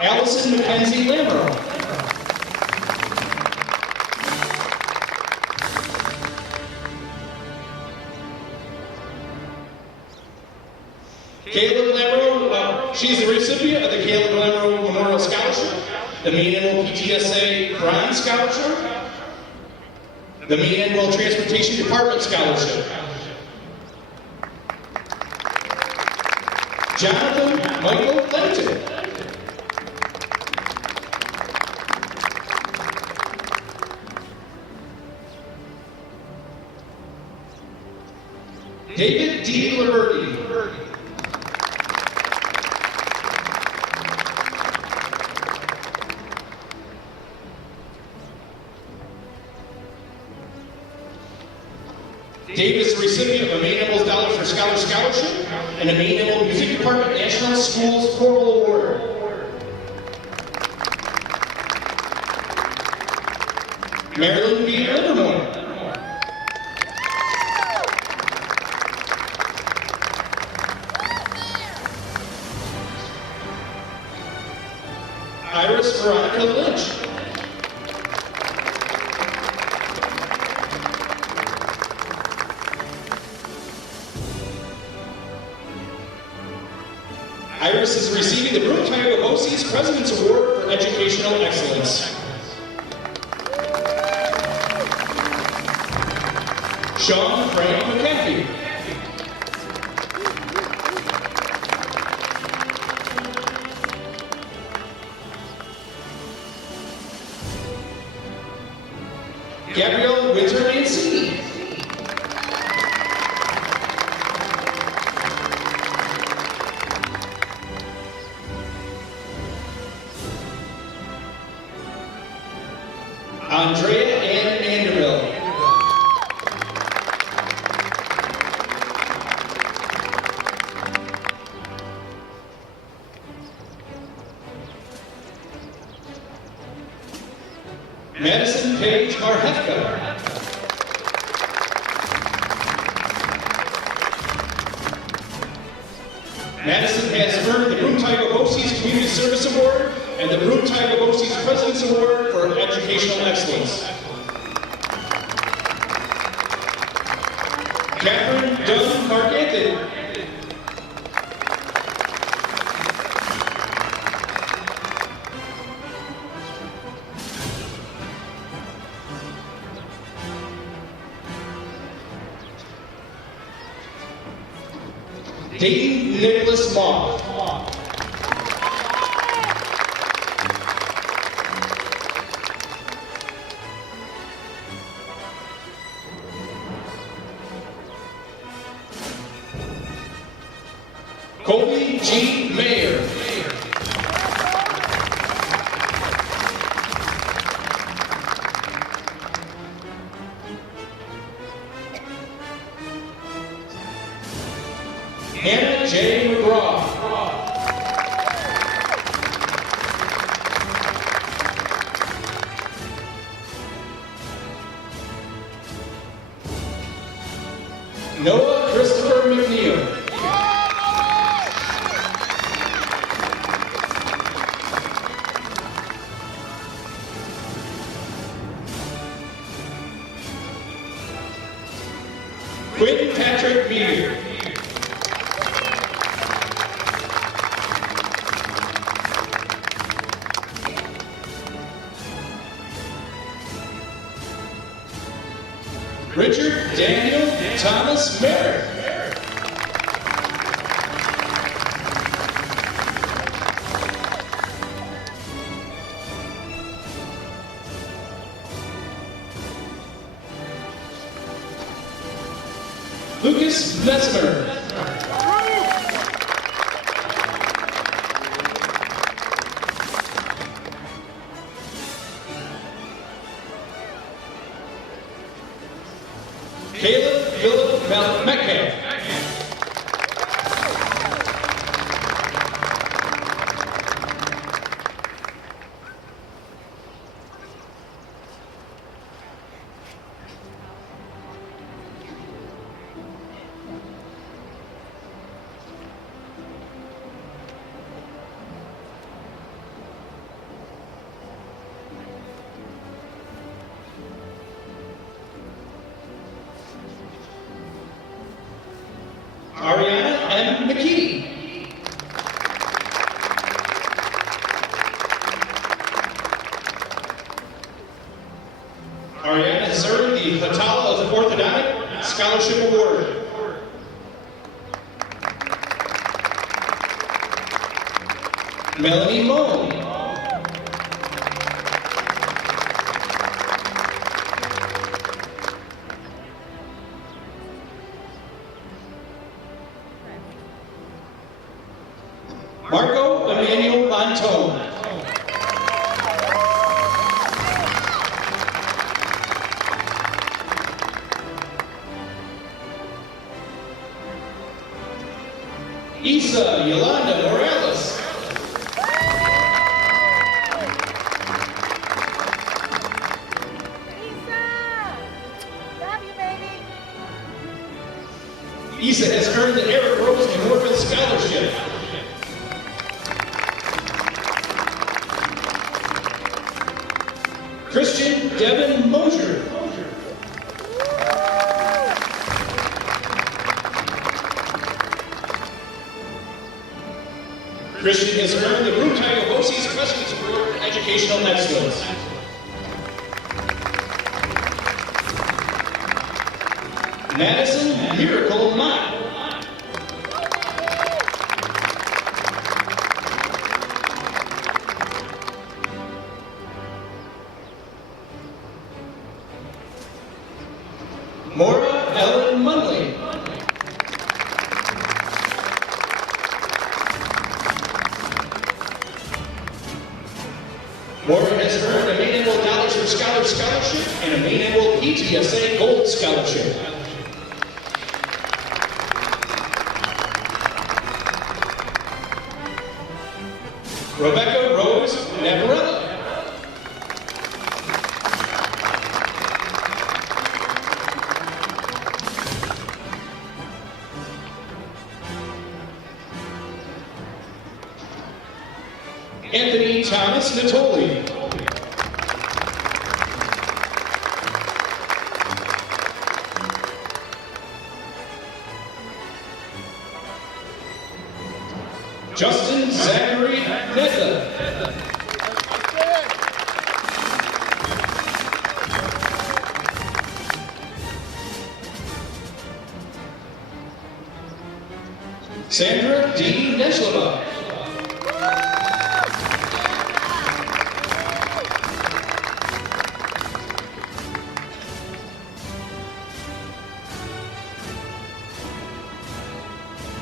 Allison Mackenzie Lamoureux. Caleb Lamoureux, she's the recipient of the Caleb Lamoureux Memorial Scholarship, the Maine-Endwell PTSA Bronze Scholarship, the Maine-Endwell Transportation Department Scholarship. Jonathan Michael Lenton. David D. Liberty. Dave is the recipient of a Maine-Endwell Dollars for Scholars Scholarship and a Maine-Endwell Music Department National Schools Choral Award. Marilyn B. Livermore. Iris Veronica Lynch. Iris is receiving the Broome Tioga BOCES President's Award for Educational Excellence. Sean Frank McAfee. Gabrielle Winter Mancini. Andrea Ann Manderville. Madison Paige Marhefka. Madison has earned the Broome Tioga BOCES Community Service Award and the Broome Tioga BOCES President's Award for Educational Excellence. Catherine Dunn Mark Anthony. Dayton Nicholas Mock. Colby G. Mayer. Hannah J. McGraw. Noah Christopher McNeil. Quinn Patrick Meader. Richard Daniel Thomas Merrick. Lucas Mesmer. Caleb Philip Metcalf. Ariana M. McKee. Ariana has earned the Hatala of Orthodontic Scholarship Award. Melanie Moe. Marco Emmanuel Montone. Isa Yolanda Morales. Isa has earned the Eric Rose Memorial Scholarship. Christian Devin Mosier. Christian has earned the Rutai Ovosi's President's Award for Educational Excellence. Madison Miracle Mott. Maura Ellen Munley. Maura has earned a Maine-Endwell Dollars for Scholars Scholarship and a Maine-Endwell PTSA Gold Scholarship. Rebecca Rose Navarella. Anthony Thomas Natoli. Justin Zachary Netta. Sandra D. Neslova.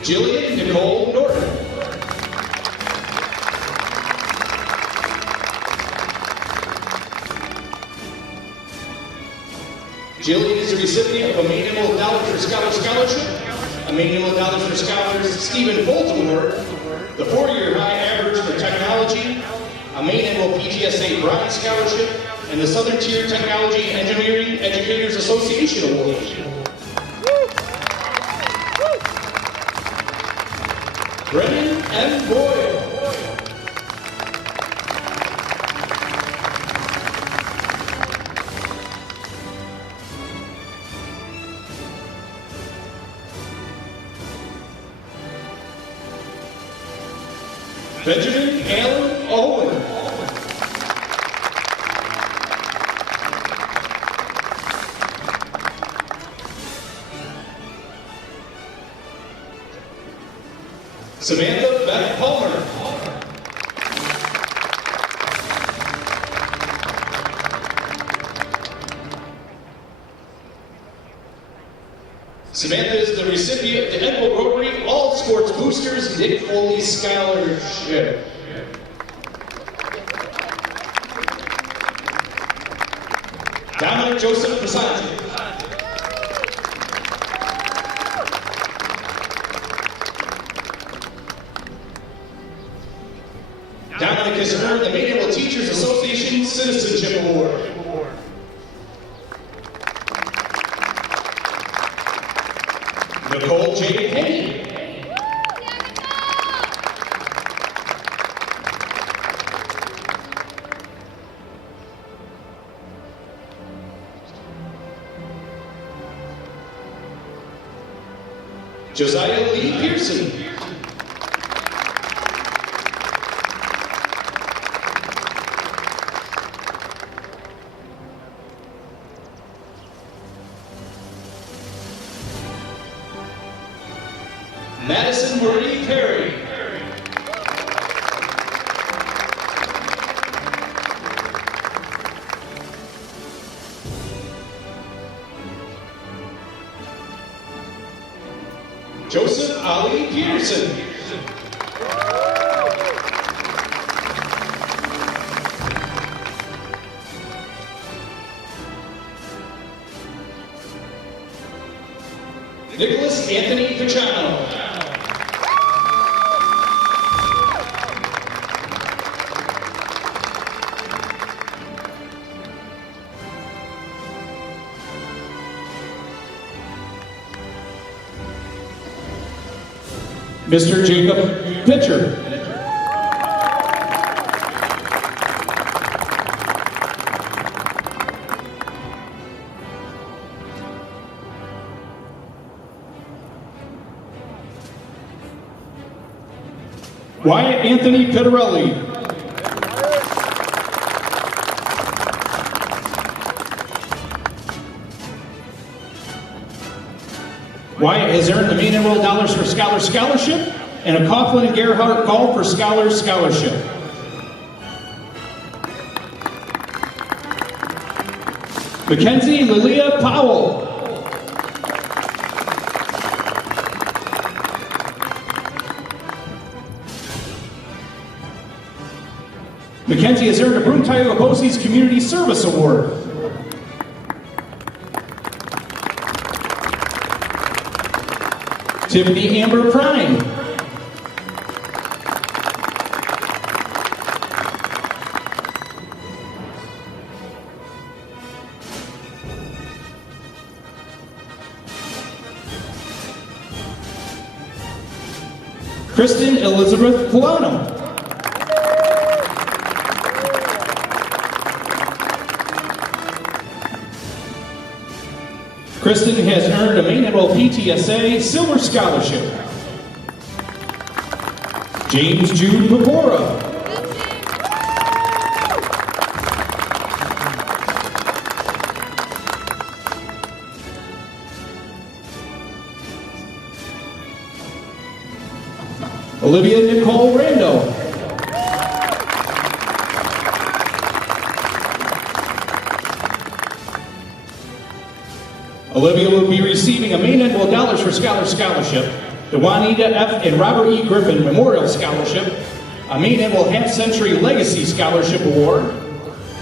Jillian Nicole Norton. Jillian is the recipient of a Maine-Endwell Dollar for Scholars Scholarship, a Maine-Endwell Dollar for Scholars Stephen Bolt Award, the 4-year high average for technology, a Maine-Endwell PTSA Bronze Scholarship, and the Southern Tier Technology Engineering Educators Association Award. Brennan M. Boyle. Benjamin Allen Owen. Samantha Beth Palmer. Samantha is the recipient of the Endwell Rotary All Sports Boosters Nick Foley Scholarship. Dominic Joseph Prasanti. Dominic has earned the Maine-Endwell Teachers Association Citizenship Award. Nicole J. Penny. Josiah Lee Pearson. Madison Marie Perry. Joseph Ali Peterson. Nicholas Anthony Pachano. Mr. Jacob Pitcher. Wyatt Anthony Pittarelli. Wyatt has earned the Maine-Endwell Dollars for Scholars Scholarship and a Coughlin and Gerhardt Golf for Scholars Scholarship. Mackenzie Lilia Powell. Mackenzie has earned a Broome-Tioga BOCES Community Service Award. Tiffany Amber Prime. Kristen Elizabeth Polano. Kristen has earned a Maine-Endwell PTSA Silver Scholarship. James Jude Mapora. Olivia Nicole Rando. Olivia will be receiving a Maine-Endwell Dollars for Scholars Scholarship, the Juanita F. and Robert E. Griffin Memorial Scholarship, a Maine-Endwell Half Century Legacy Scholarship Award,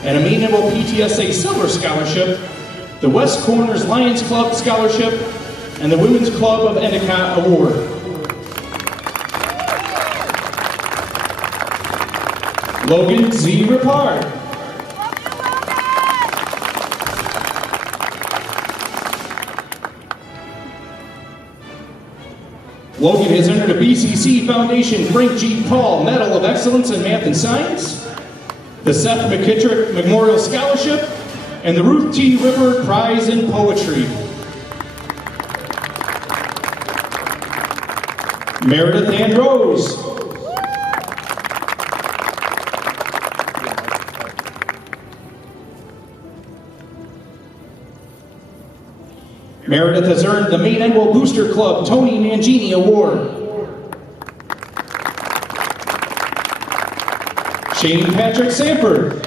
and a Maine-Endwell PTSA Silver Scholarship, the West Corners Lions Club Scholarship, and the Women's Club of Endicott Award. Logan Z. Ripard. Logan has earned a BCC Foundation Frank G. Paul Medal of Excellence in Math and Science, the Seth McKittrick Memorial Scholarship, and the Ruth T. Ripper Prize in Poetry. Meredith Ann Rose. Meredith has earned the Maine-Endwell Booster Club Tony Mangini Award. Shane Patrick Sanford.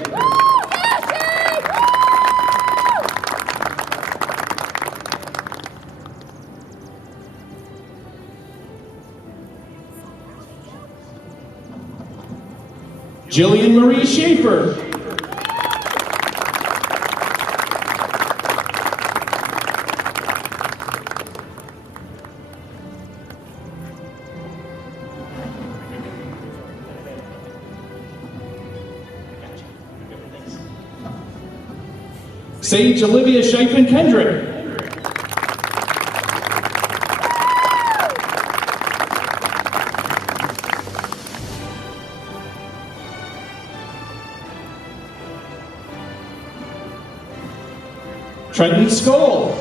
Jillian Marie Schaefer. Sage Olivia Sheifen Kendrick. Trenton Skoll.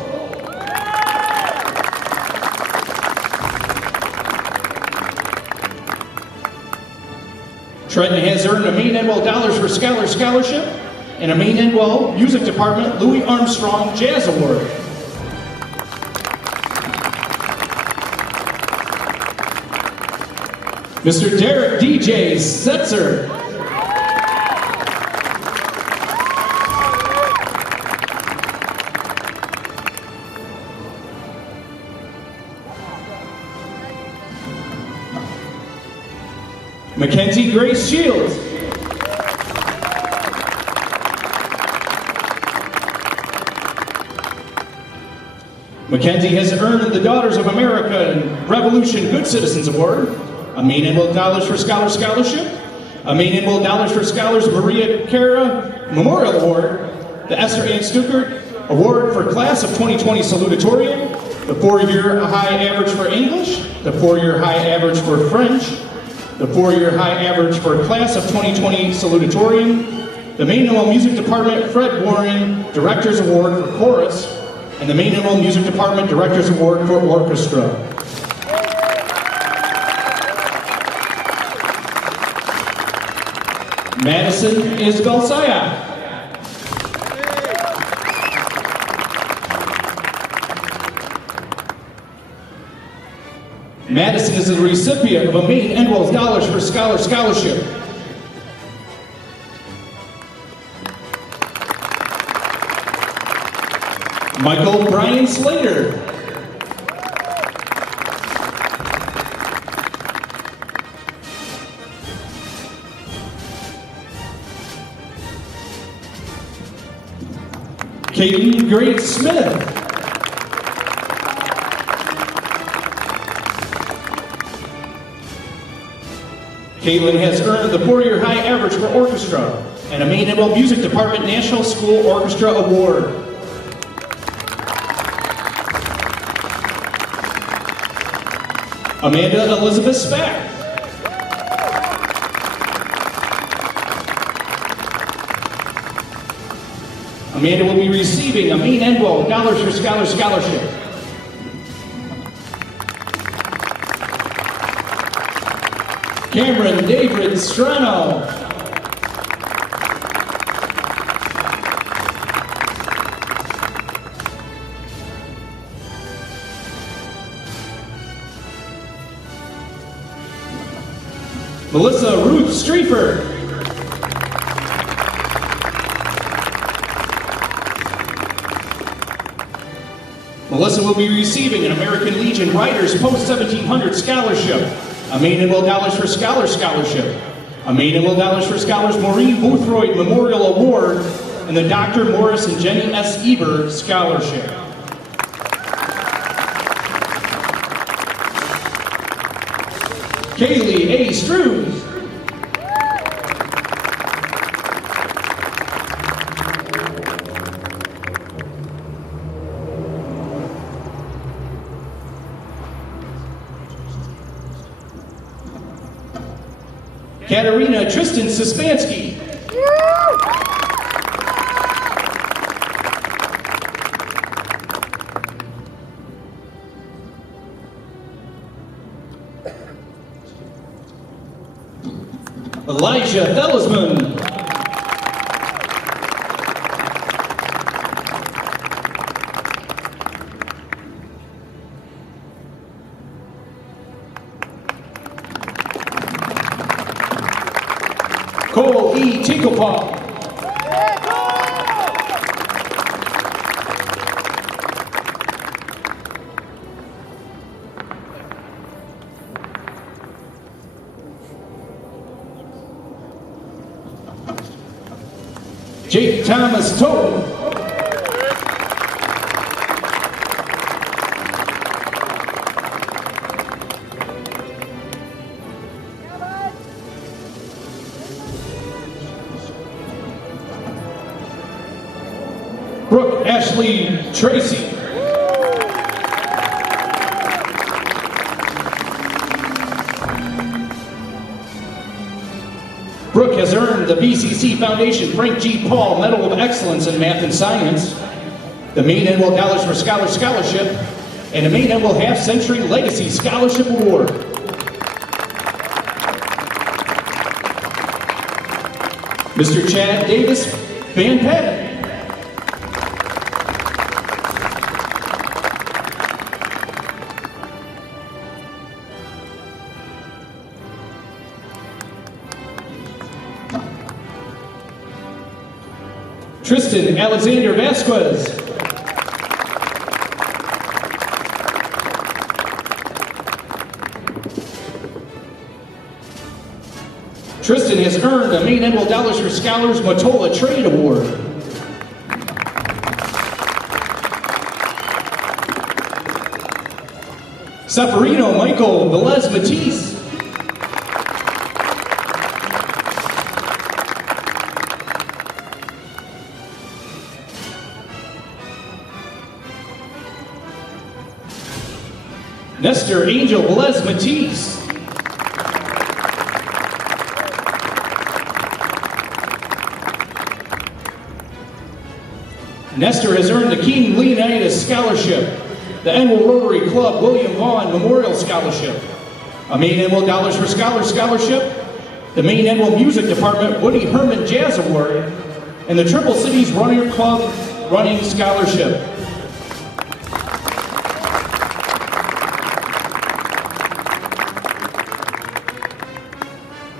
Trenton has earned a Maine-Endwell Dollars for Scholars Scholarship and a Maine-Endwell Music Department Louis Armstrong Jazz Award. Mr. Derek DJ Setzer. Mackenzie Grace Shields. Mackenzie has earned the Daughters of America and Revolution Good Citizens Award, a Maine-Endwell Dollars for Scholars Scholarship, a Maine-Endwell Dollars for Scholars Maria Cara Memorial Award, the Esther Ann Stuckert Award for Class of 2020 Salutatorian, the 4-year high average for English, the 4-year high average for French, the 4-year high average for Class of 2020 Salutatorian, the Maine-Endwell Music Department Fred Warren Director's Award for Chorus, and the Maine-Endwell Music Department Director's Award for Orchestra. Madison Isabel Sayak. Madison is the recipient of a Maine-Endwell Dollars for Scholars Scholarship. Michael Brian Slater. Caitlin Grace Smith. Caitlin has earned the 4-year high average for orchestra and a Maine-Endwell Music Department National School Orchestra Award. Amanda Elizabeth Spack. Amanda will be receiving a Maine-Endwell Dollars for Scholars Scholarship. Cameron David Strano. Melissa Ruth Streeper. Melissa will be receiving an American Legion Writers Post-1700 Scholarship, a Maine-Endwell Dollars for Scholars Scholarship, a Maine-Endwell Dollars for Scholars Maureen Boothroyd Memorial Award, and the Dr. Morris and Jenny S. Eber Scholarship. Kaylee A. Struz. Katarina Tristan Sispansky. Elijah Thellisman. Cole E. Tinkelpaw. Jake Thomas Toten. Brooke Ashley Tracy. Brooke has earned the BCC Foundation Frank G. Paul Medal of Excellence in Math and Science, the Maine-Endwell Dollars for Scholars Scholarship, and the Maine-Endwell Half Century Legacy Scholarship Award. Mr. Chad Davis Van Patten. Tristan Alexander Vasquez. Tristan has earned a Maine-Endwell Dollars for Scholars Matola Trade Award. Seferino Michael Velez Matisse. Nestor Angel Velez Matisse. Nestor has earned the King Leonidas Scholarship, the Endwell Rotary Club William Vaughn Memorial Scholarship, a Maine-Endwell Dollars for Scholars Scholarship, the Maine-Endwell Music Department Woody Herman Jazz Award, and the Triple Cities Running Club Running Scholarship.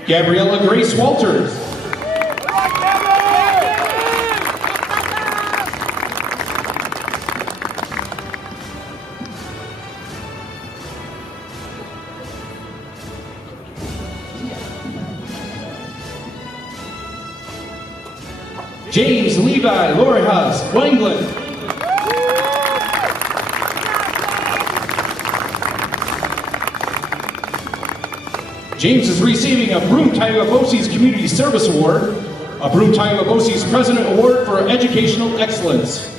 Gabriella Grace Walters. James Levi Lorihas Wangland. James is receiving a Broome-Tyagabosi's Community Service Award, a Broome-Tyagabosi's President Award for Educational Excellence.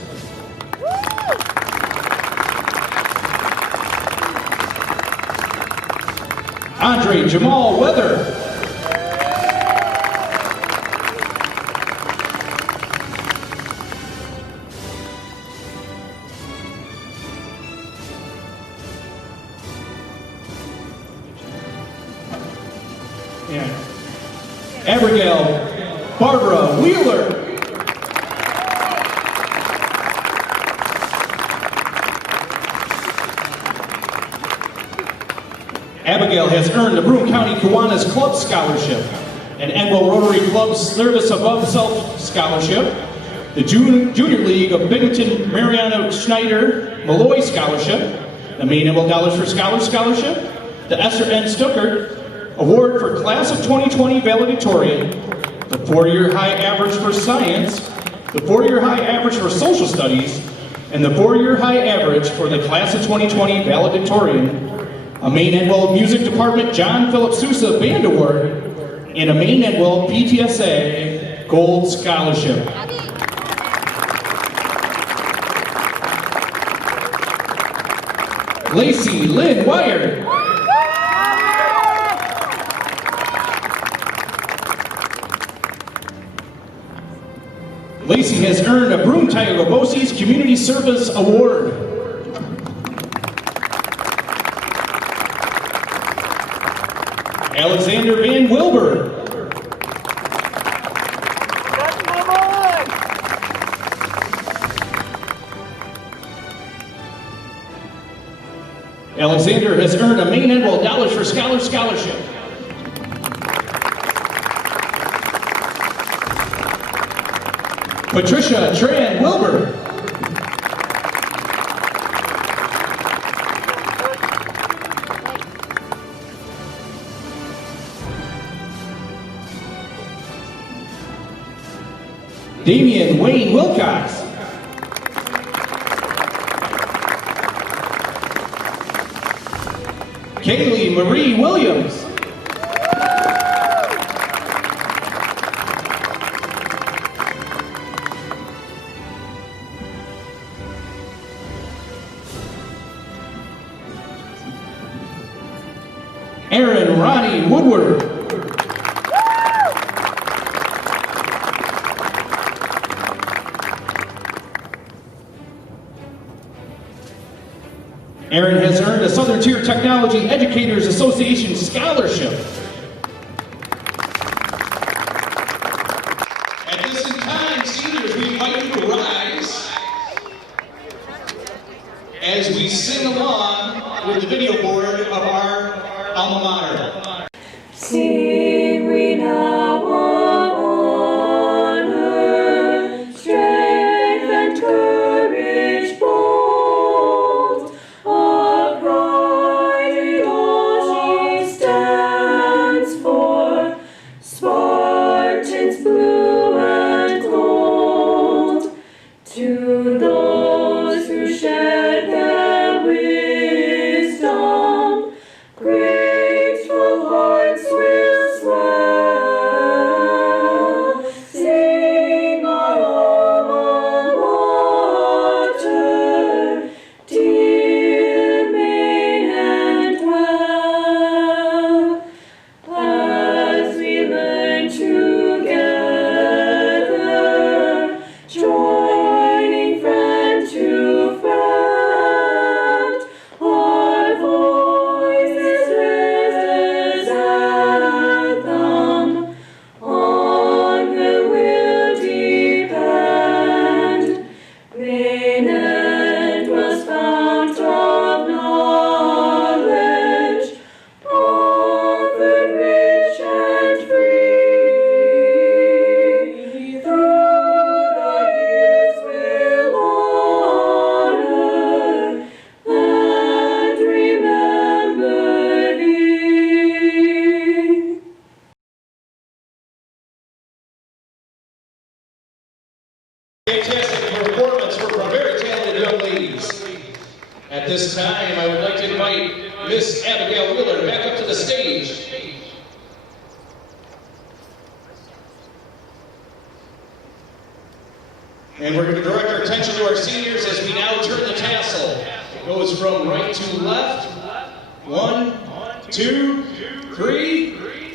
Andre Jamal Weather. Abigail Barbara Wheeler. Abigail has earned the Broome County Kiwanis Club Scholarship, an Endwell Rotary Club Service Above Self Scholarship, the Junior League of Binghamton Mariana Schneider Malloy Scholarship, the Maine-Endwell Dollars for Scholars Scholarship, the Esther N. Stuckert Award for Class of 2020 Valedictorian, the 4-year high average for science, the 4-year high average for social studies, and the 4-year high average for the Class of 2020 Valedictorian, a Maine-Endwell Music Department John Philip Sousa Band Award, and a Maine-Endwell PTSA Gold Scholarship. Lacey Lynn Wire. Lacey has earned a Broome-Tyagabosi's Community Service Award. Alexander Van Wilbur. Alexander has earned a Maine-Endwell Dollars for Scholars Scholarship. Patricia Tran Wilbur. Damian Wayne Wilcox. Kaylee Marie Williams. Aaron Ronnie Woodward. Aaron has earned a Southern Tier Technology Educators Association Scholarship. sing along with the video board of our alma mater. Sing we now of honor, strength and courage bold, upright in all she stands for, Spartans blue and gold. To those who shared their wisdom, grateful hearts will swell. Sing our alma mater, dear Maine-Endwell. As we learn together, joining friend to friend, our voices raised as anthem, on her will depend. Maine-Endwell's fount of knowledge, offered rich and free, through the years will honor and remember thee. Fantastic performance from our very talented young ladies. At this time, I would like to invite Miss Abigail Wheeler back up to the stage. And we're going to direct our attention to our seniors as we now turn the tassel. It goes from right to left. 1, 2, 3.